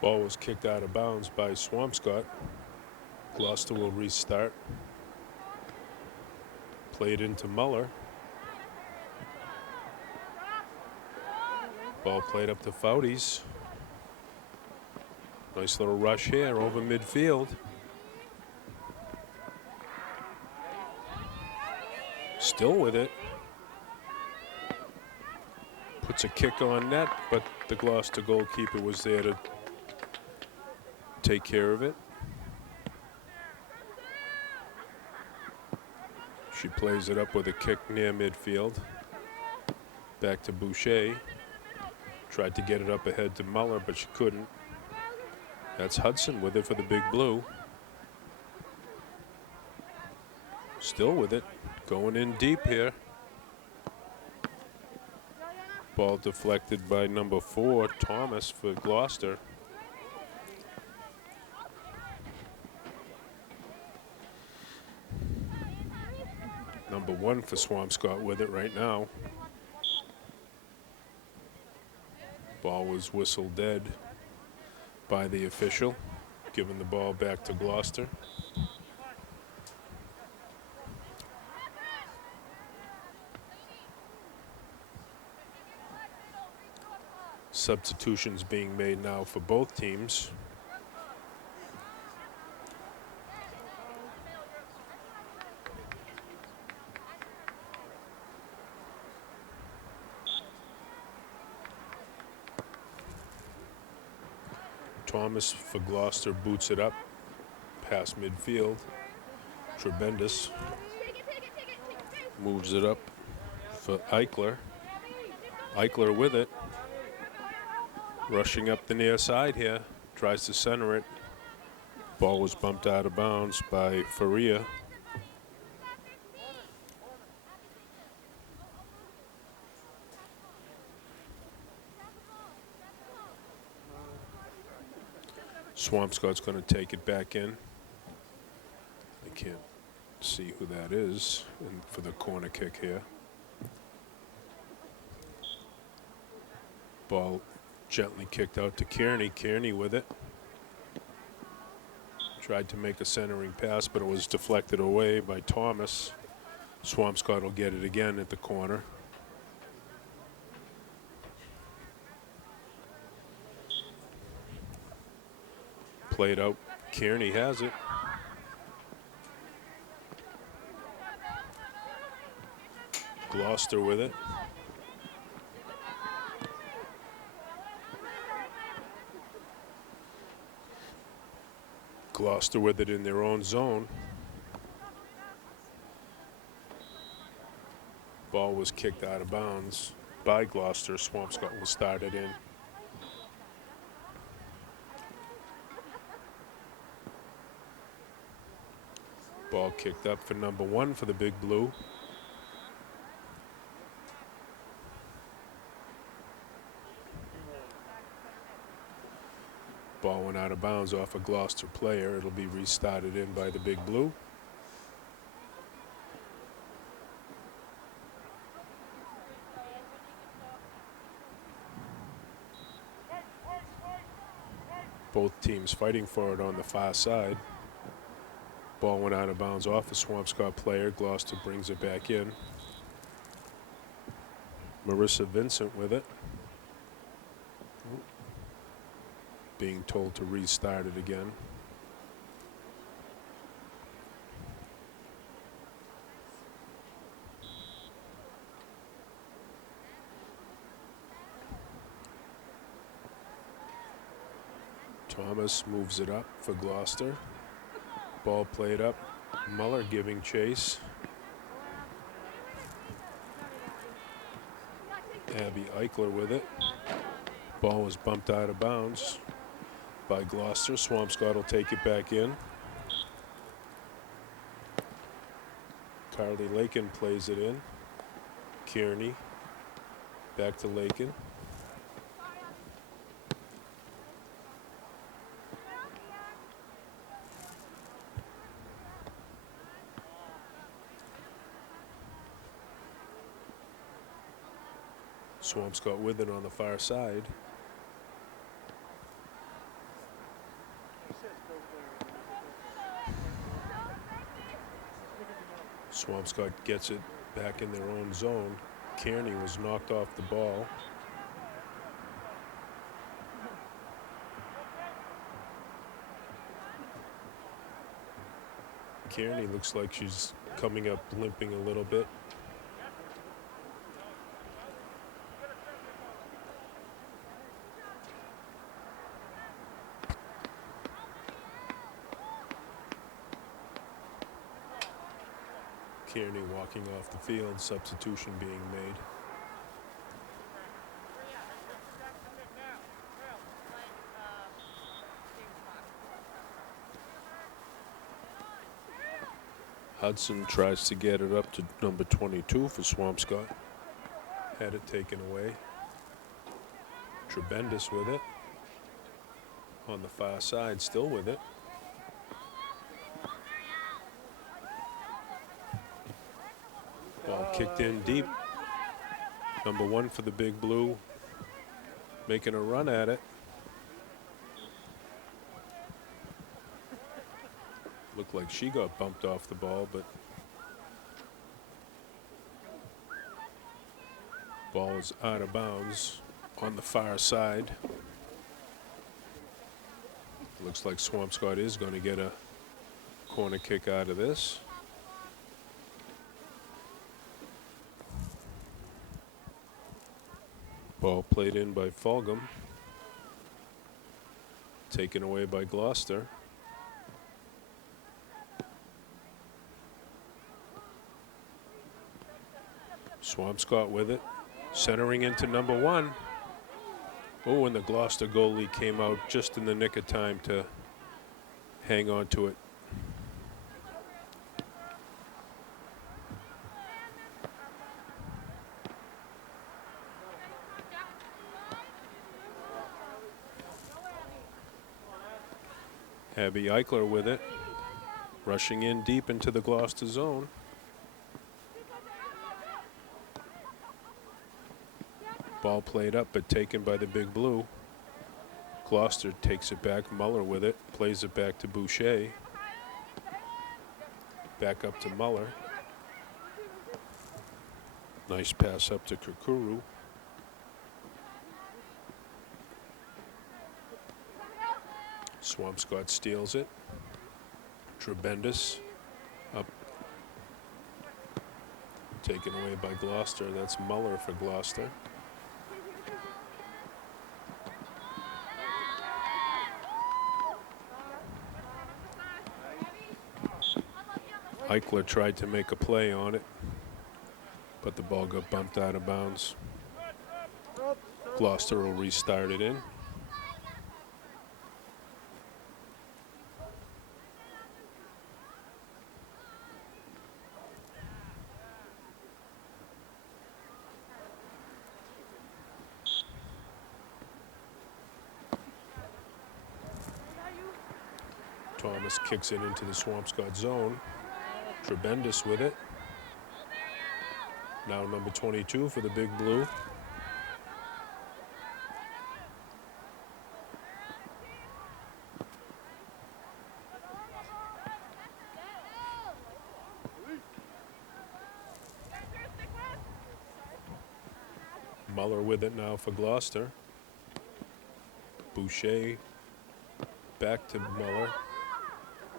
Ball was kicked out of bounds by Swampscott. Gloucester will restart. Played into Muller. Ball played up to Foudy's. Nice little rush here over midfield. Still with it. Puts a kick on net, but the Gloucester goalkeeper was there to take care of it. She plays it up with a kick near midfield. Back to Boucher. Tried to get it up ahead to Muller, but she couldn't. That's Hudson with it for the Big Blue. Still with it. Going in deep here. Ball deflected by number 4, Thomas, for Gloucester. Number 1 for Swampscott with it right now. Ball was whistled dead by the official, giving the ball back to Gloucester. Substitutions being made now for both teams. Thomas for Gloucester boots it up past midfield. Trebendous moves it up for Eichler. Eichler with it. Rushing up the near side here. Tries to center it. Ball was bumped out of bounds by Faria. Swampscott's going to take it back in. I can't see who that is for the corner kick here. Ball gently kicked out to Kearney. Kearney with it. Tried to make a centering pass, but it was deflected away by Thomas. Swampscott will get it again at the corner. Played out. Kearney has it. Gloucester with it. Gloucester with it in their own zone. Ball was kicked out of bounds by Gloucester. Swampscott will start it in. Ball kicked up for number 1 for the Big Blue. Ball went out of bounds off a Gloucester player. It'll be restarted in by the Big Blue. Both teams fighting for it on the far side. Ball went out of bounds off a Swampscott player. Gloucester brings it back in. Marissa Vincent with it. Being told to restart it again. Thomas moves it up for Gloucester. Ball played up. Muller giving chase. Abby Eichler with it. Ball was bumped out of bounds by Gloucester. Swampscott will take it back in. Carly Lakin plays it in. Kearney back to Lakin. Swampscott with it on the far side. Swampscott gets it back in their own zone. Kearney was knocked off the ball. Kearney looks like she's coming up limping a little bit. Kearney walking off the field, substitution being made. Hudson tries to get it up to number 22 for Swampscott. Had it taken away. Trebendis with it. On the far side, still with it. Ball kicked in deep. Number 1 for the Big Blue. Making a run at it. Looked like she got bumped off the ball, but ball is out of bounds on the far side. Looks like Swampscott is going to get a corner kick out of this. Ball played in by Fulgham. Taken away by Gloucester. Swampscott with it. Centering into number 1. Oh, and the Gloucester goalie came out just in the nick of time to hang on to it. Abby Eichler with it. Rushing in deep into the Gloucester zone. Ball played up but taken by the Big Blue. Gloucester takes it back. Muller with it. Plays it back to Boucher. Back up to Muller. Nice pass up to Kukuru. Swampscott steals it. Trebendous up. Taken away by Gloucester. That's Muller for Gloucester. Eichler tried to make a play on it, but the ball got bumped out of bounds. Gloucester will restart it in. Thomas kicks it into the Swampscott zone. Trebendous with it. Now number 22 for the Big Blue. Muller with it now for Gloucester. Boucher back to Muller.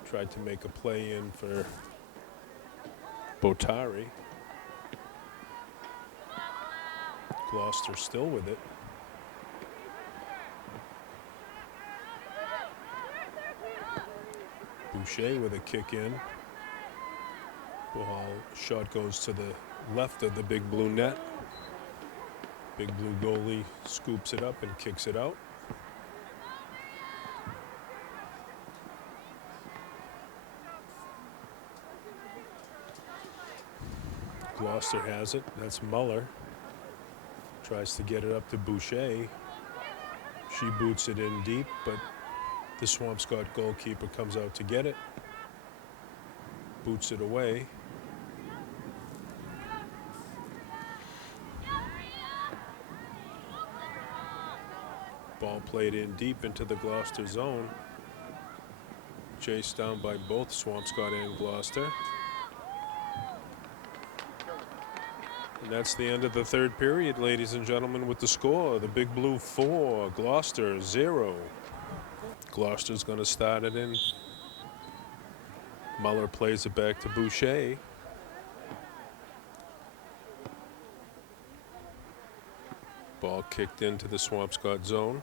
Tried to make a play in for Botari. Gloucester still with it. Boucher with a kick in. Ball shot goes to the left of the Big Blue net. Big Blue goalie scoops it up and kicks it out. Gloucester has it. That's Muller. Tries to get it up to Boucher. She boots it in deep, but the Swampscott goalkeeper comes out to get it. Boots it away. Ball played in deep into the Gloucester zone. Chased down by both Swampscott and Gloucester. And that's the end of the third period, ladies and gentlemen, with the score. The Big Blue 4, Gloucester 0. Gloucester's going to start it in. Muller plays it back to Boucher. Ball kicked into the Swampscott zone.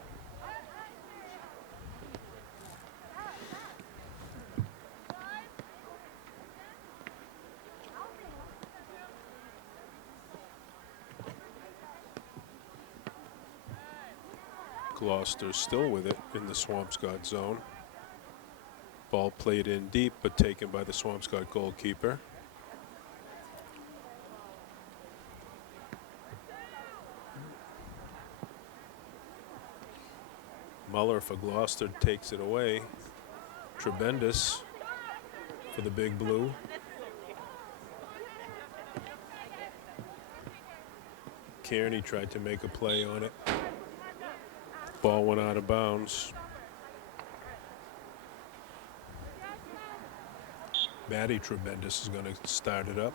Gloucester still with it in the Swampscott zone. Ball played in deep, but taken by the Swampscott goalkeeper. Muller for Gloucester takes it away. Trebendous for the Big Blue. Kearney tried to make a play on it. Ball went out of bounds. Maddie Trebendous is going to start it up.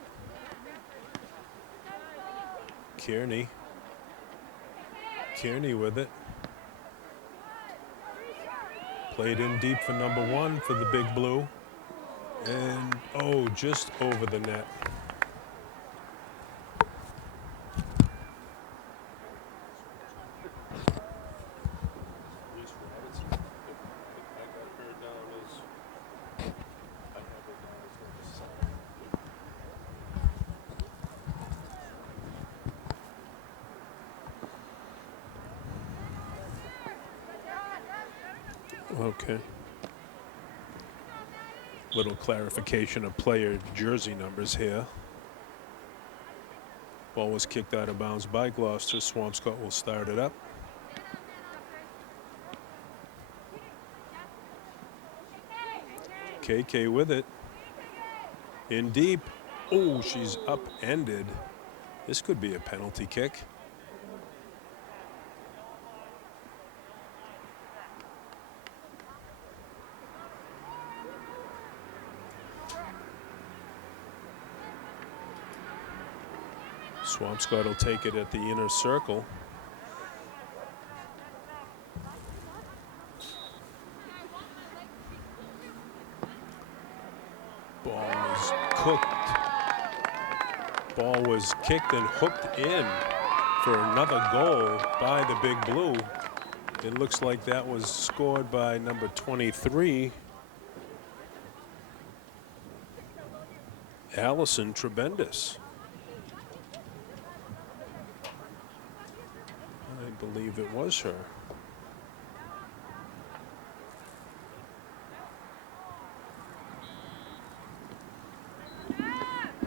Kearney with it. Played in deep for number 1 for the Big Blue. And, oh, just over the net. Okay. Little clarification of player jersey numbers here. Ball was kicked out of bounds by Gloucester. Swampscott will start it up. KK with it. In deep. Oh, she's upended. This could be a penalty kick. Swampscott will take it at the inner circle. Ball was cooked. Ball was kicked and hooked in for another goal by the Big Blue. It looks like that was scored by number 23, Allison Tremendous. I believe it was her.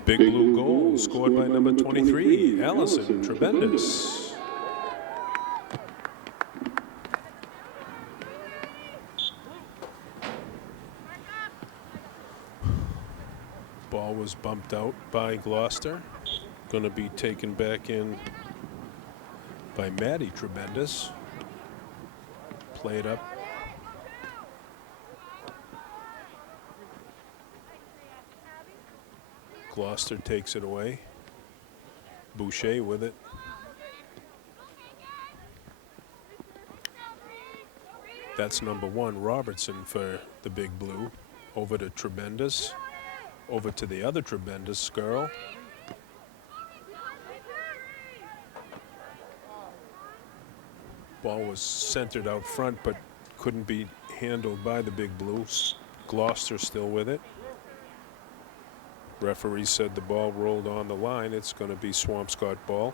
Big Blue goal scored by number 23, Allison Tremendous. Ball was bumped out by Gloucester. Going to be taken back in by Maddie Tremendous. Played up. Gloucester takes it away. Boucher with it. That's number 1, Robertson, for the Big Blue. Over to Tremendous. Over to the other Tremendous girl. Ball was centered out front, but couldn't be handled by the Big Blues. Gloucester still with it. Referee said the ball rolled on the line. It's going to be Swampscott ball.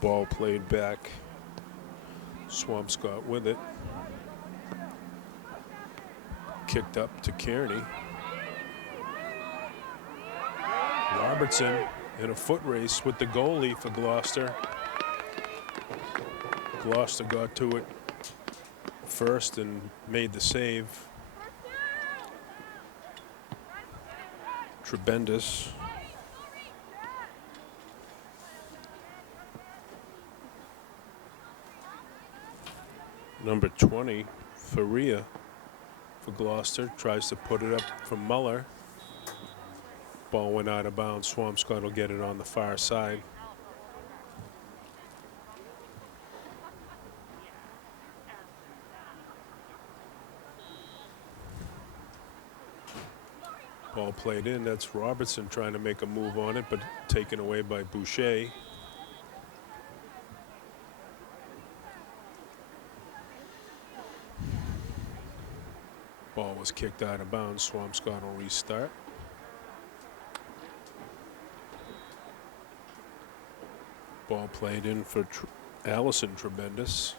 Ball played back. Swampscott with it. Kicked up to Kearney. Robertson in a foot race with the goalie for Gloucester. Gloucester got to it first and made the save. Tremendous. Number 20, Faria for Gloucester, tries to put it up for Muller. Ball went out of bounds. Swampscott will get it on the far side. Ball played in. That's Robertson trying to make a move on it, but taken away by Boucher. Ball was kicked out of bounds. Swampscott will restart. Ball played in for Allison Tremendous.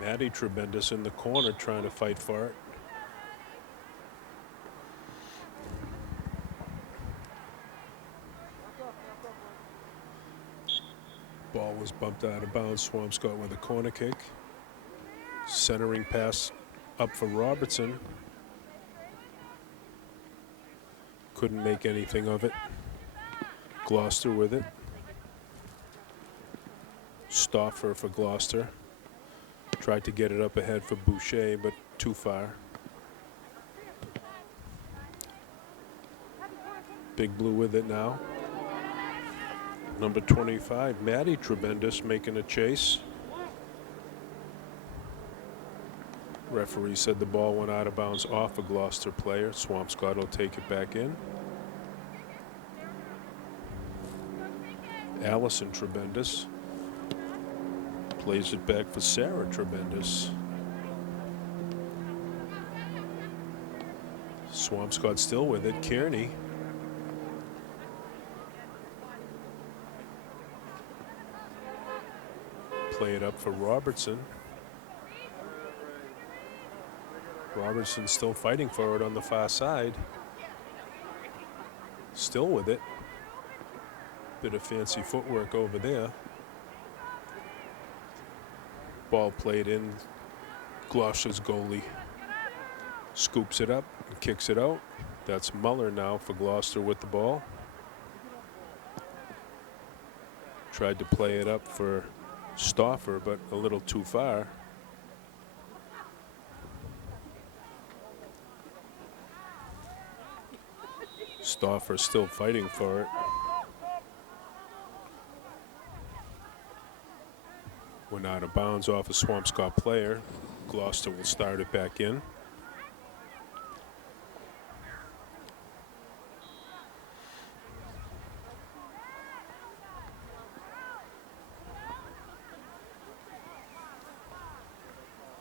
Maddie Tremendous in the corner trying to fight for it. Ball was bumped out of bounds. Swampscott with a corner kick. Centering pass up for Robertson. Couldn't make anything of it. Gloucester with it. Stoffer for Gloucester. Tried to get it up ahead for Boucher, but too far. Big Blue with it now. Number 25, Maddie Tremendous making a chase. Referee said the ball went out of bounds off a Gloucester player. Swampscott will take it back in. Allison Tremendous plays it back for Sarah Tremendous. Swampscott still with it. Kearney. Play it up for Robertson. Robertson still fighting for it on the far side. Still with it. Bit of fancy footwork over there. Ball played in. Gloucester's goalie scoops it up and kicks it out. That's Muller now for Gloucester with the ball. Tried to play it up for Stauffer, but a little too far. Stauffer still fighting for it. Went out of bounds off a Swampscott player. Gloucester will start it back in.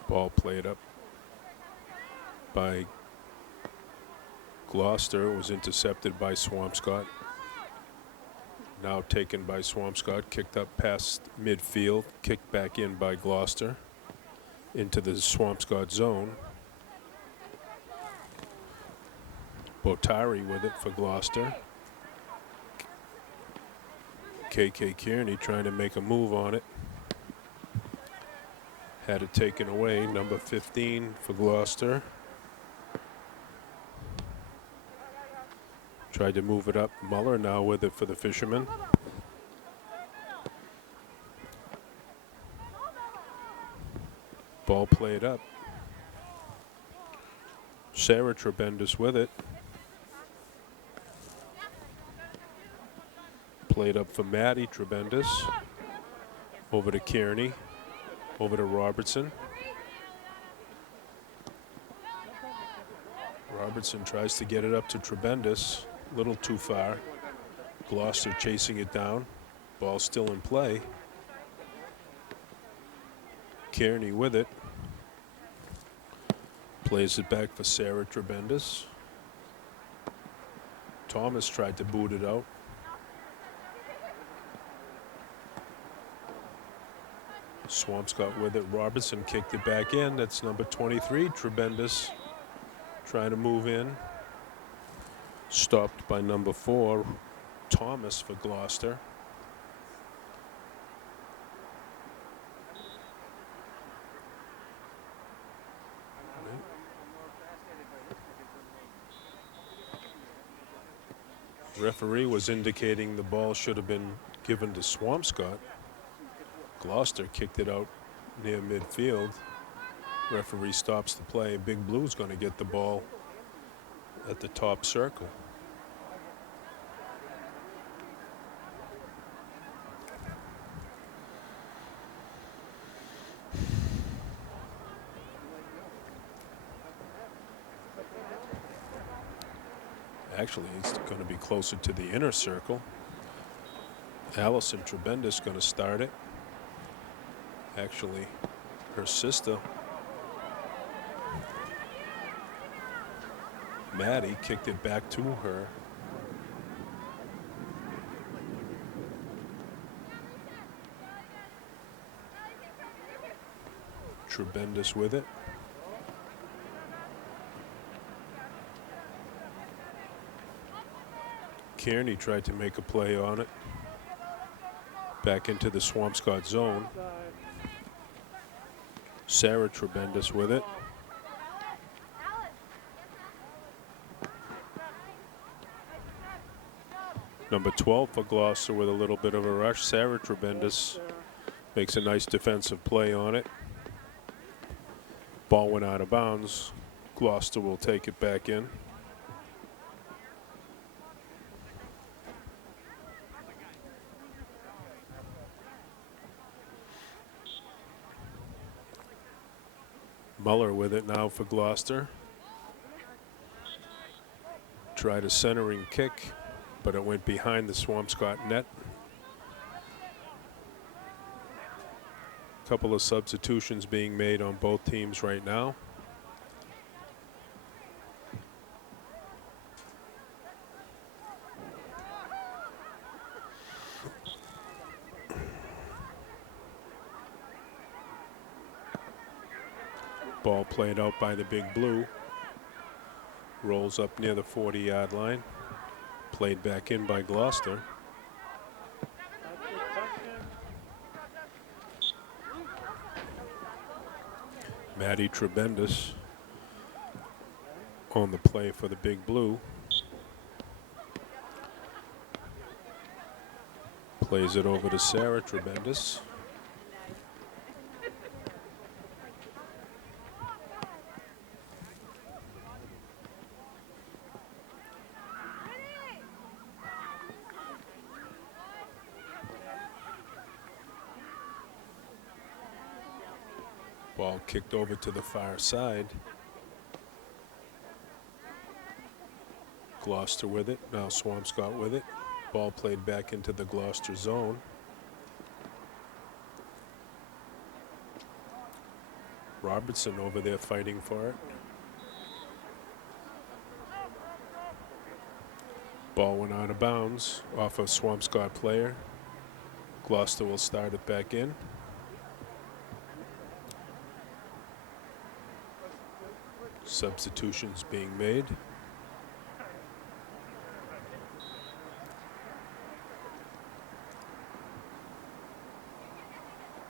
Ball played up by Gloucester. It was intercepted by Swampscott. Now taken by Swampscott, kicked up past midfield, kicked back in by Gloucester into the Swampscott zone. Botari with it for Gloucester. KK Kearney trying to make a move on it. Had it taken away, number 15 for Gloucester. Tried to move it up. Muller now with it for the Fishermen. Ball played up. Sarah Trebendus with it. Played up for Maddie Trebendus. Over to Kearney. Over to Robertson. Robertson tries to get it up to Trebendus. A little too far. Gloucester chasing it down. Ball still in play. Kearney with it. Plays it back for Sarah Trebendus. Thomas tried to boot it out. Swampscott with it. Robertson kicked it back in. That's number 23, Trebendus, trying to move in. Stopped by number 4, Thomas for Gloucester. Referee was indicating the ball should have been given to Swampscott. Gloucester kicked it out near midfield. Referee stops the play. Big Blue's going to get the ball at the top circle. Actually, it's going to be closer to the inner circle. Allison Trebendus going to start it. Actually, her sister, Maddie, kicked it back to her. Trebendus with it. Kearney tried to make a play on it. Back into the Swampscott zone. Sarah Trebendus with it. Number 12 for Gloucester with a little bit of a rush. Sarah Trebendus makes a nice defensive play on it. Ball went out of bounds. Gloucester will take it back in. Muller with it now for Gloucester. Tried a centering kick, but it went behind the Swampscott net. Couple of substitutions being made on both teams right now. Ball played out by the Big Blue. Rolls up near the 40-yard line. Played back in by Gloucester. Maddie Trebendis on the play for the Big Blue. Plays it over to Sarah Trebendis. Ball kicked over to the far side. Gloucester with it. Now Swampscott with it. Ball played back into the Gloucester zone. Robertson over there fighting for it. Ball went out of bounds off a Swampscott player. Gloucester will start it back in. Substitutions being made.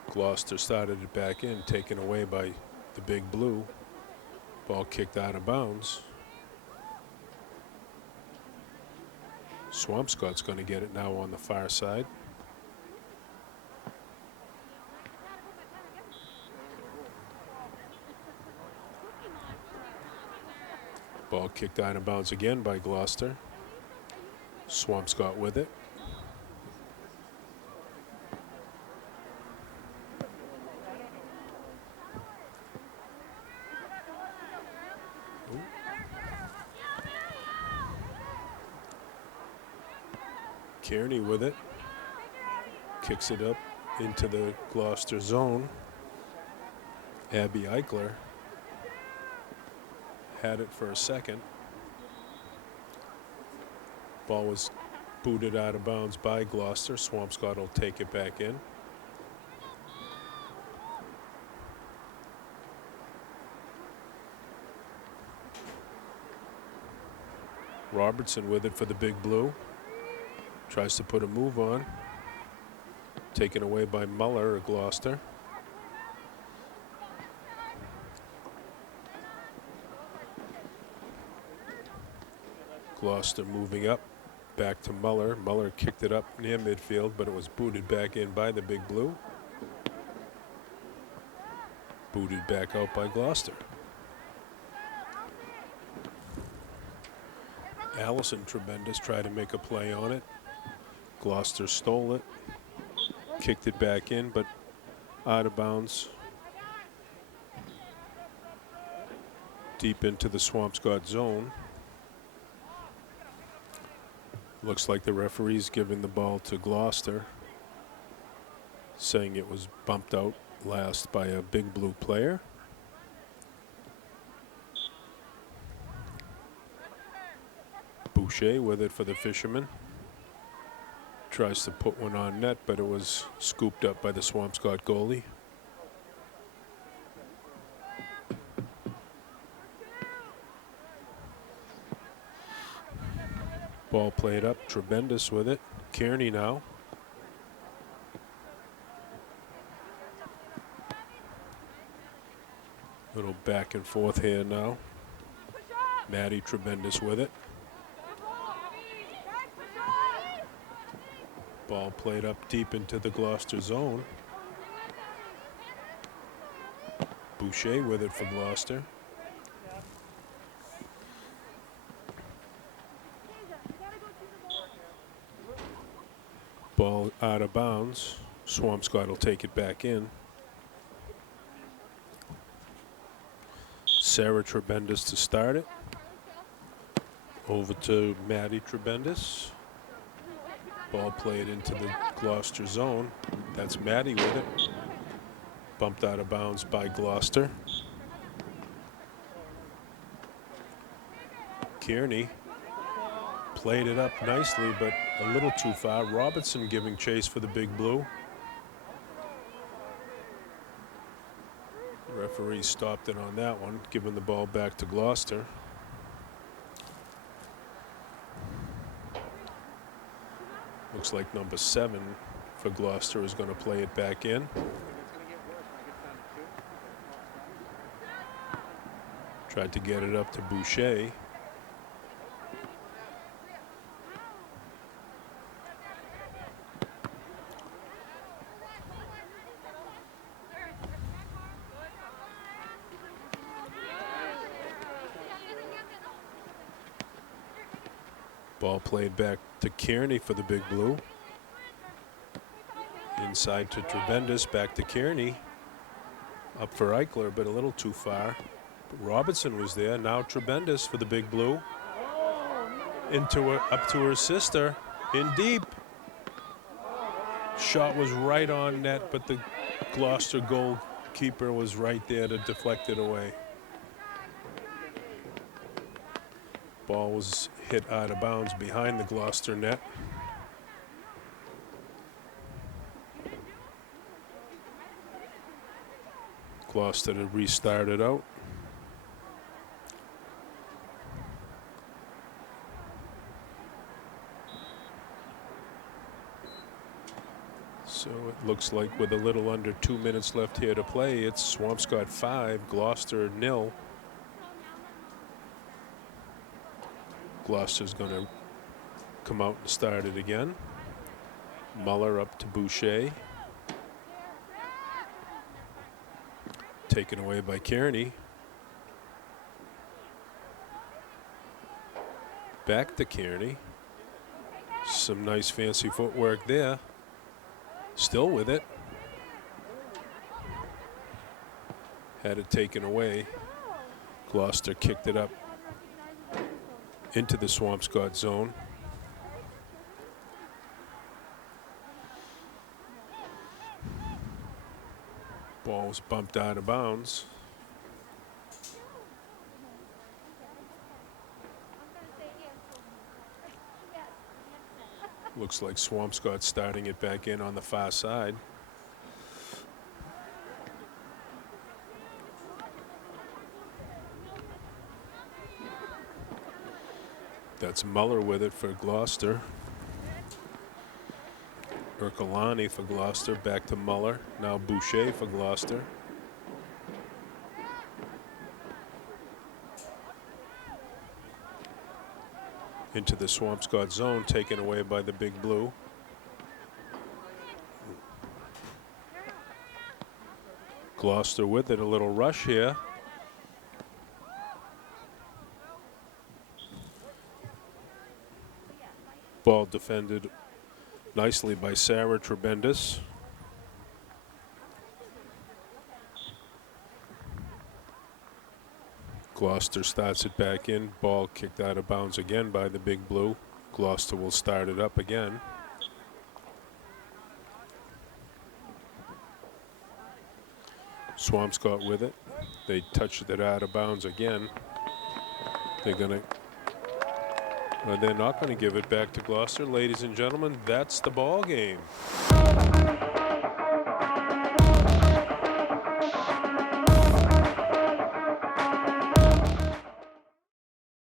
Gloucester started it back in, taken away by the Big Blue. Ball kicked out of bounds. Swampscott's going to get it now on the far side. Ball kicked out of bounds again by Gloucester. Swampscott with it. Kearney with it. Kicks it up into the Gloucester zone. Abby Eichler had it for a second. Ball was booted out of bounds by Gloucester. Swampscott will take it back in. Robertson with it for the Big Blue. Tries to put a move on. Taken away by Muller of Gloucester. Gloucester moving up. Back to Muller. Muller kicked it up near midfield, but it was booted back in by the Big Blue. Booted back out by Gloucester. Allison Trebendis tried to make a play on it. Gloucester stole it. Kicked it back in, but out of bounds. Deep into the Swampscott zone. Looks like the referee's giving the ball to Gloucester, saying it was bumped out last by a Big Blue player. Boucher with it for the Fishermen. Tries to put one on net, but it was scooped up by the Swampscott goalie. Ball played up. Trebendis with it. Kearney now. Little back and forth here now. Maddie Trebendis with it. Ball played up deep into the Gloucester zone. Boucher with it for Gloucester. Ball out of bounds. Swampscott will take it back in. Sarah Trebendis to start it. Over to Maddie Trebendis. Ball played into the Gloucester zone. That's Maddie with it. Bumped out of bounds by Gloucester. Kearney played it up nicely, but a little too far. Robertson giving chase for the Big Blue. The referee stopped it on that one, giving the ball back to Gloucester. Looks like number 7 for Gloucester is going to play it back in. Tried to get it up to Boucher. Ball played back to Kearney for the Big Blue. Inside to Trebendis, back to Kearney. Up for Eichler, but a little too far. But Robinson was there. Now Trebendis for the Big Blue. Into her, up to her sister, in deep. Shot was right on net, but the Gloucester goalkeeper was right there to deflect it away. Ball was hit out of bounds behind the Gloucester net. Gloucester to restart it out. So it looks like with a little under 2 minutes left here to play, it's Swampscott 5, Gloucester 0. Gloucester's going to come out and start it again. Muller up to Boucher. Taken away by Kearney. Back to Kearney. Some nice fancy footwork there. Still with it. Had it taken away. Gloucester kicked it up into the Swampscott zone. Ball was bumped out of bounds. Looks like Swampscott starting it back in on the far side. That's Muller with it for Gloucester. Ercolani for Gloucester, back to Muller. Now Boucher for Gloucester. Into the Swampscott zone, taken away by the Big Blue. Gloucester with it, a little rush here. Ball defended nicely by Sarah Trebendis. Gloucester starts it back in. Ball kicked out of bounds again by the Big Blue. Gloucester will start it up again. Swampscott with it. They touched it out of bounds again. They're not going to give it back to Gloucester. Ladies and gentlemen, that's the ball game.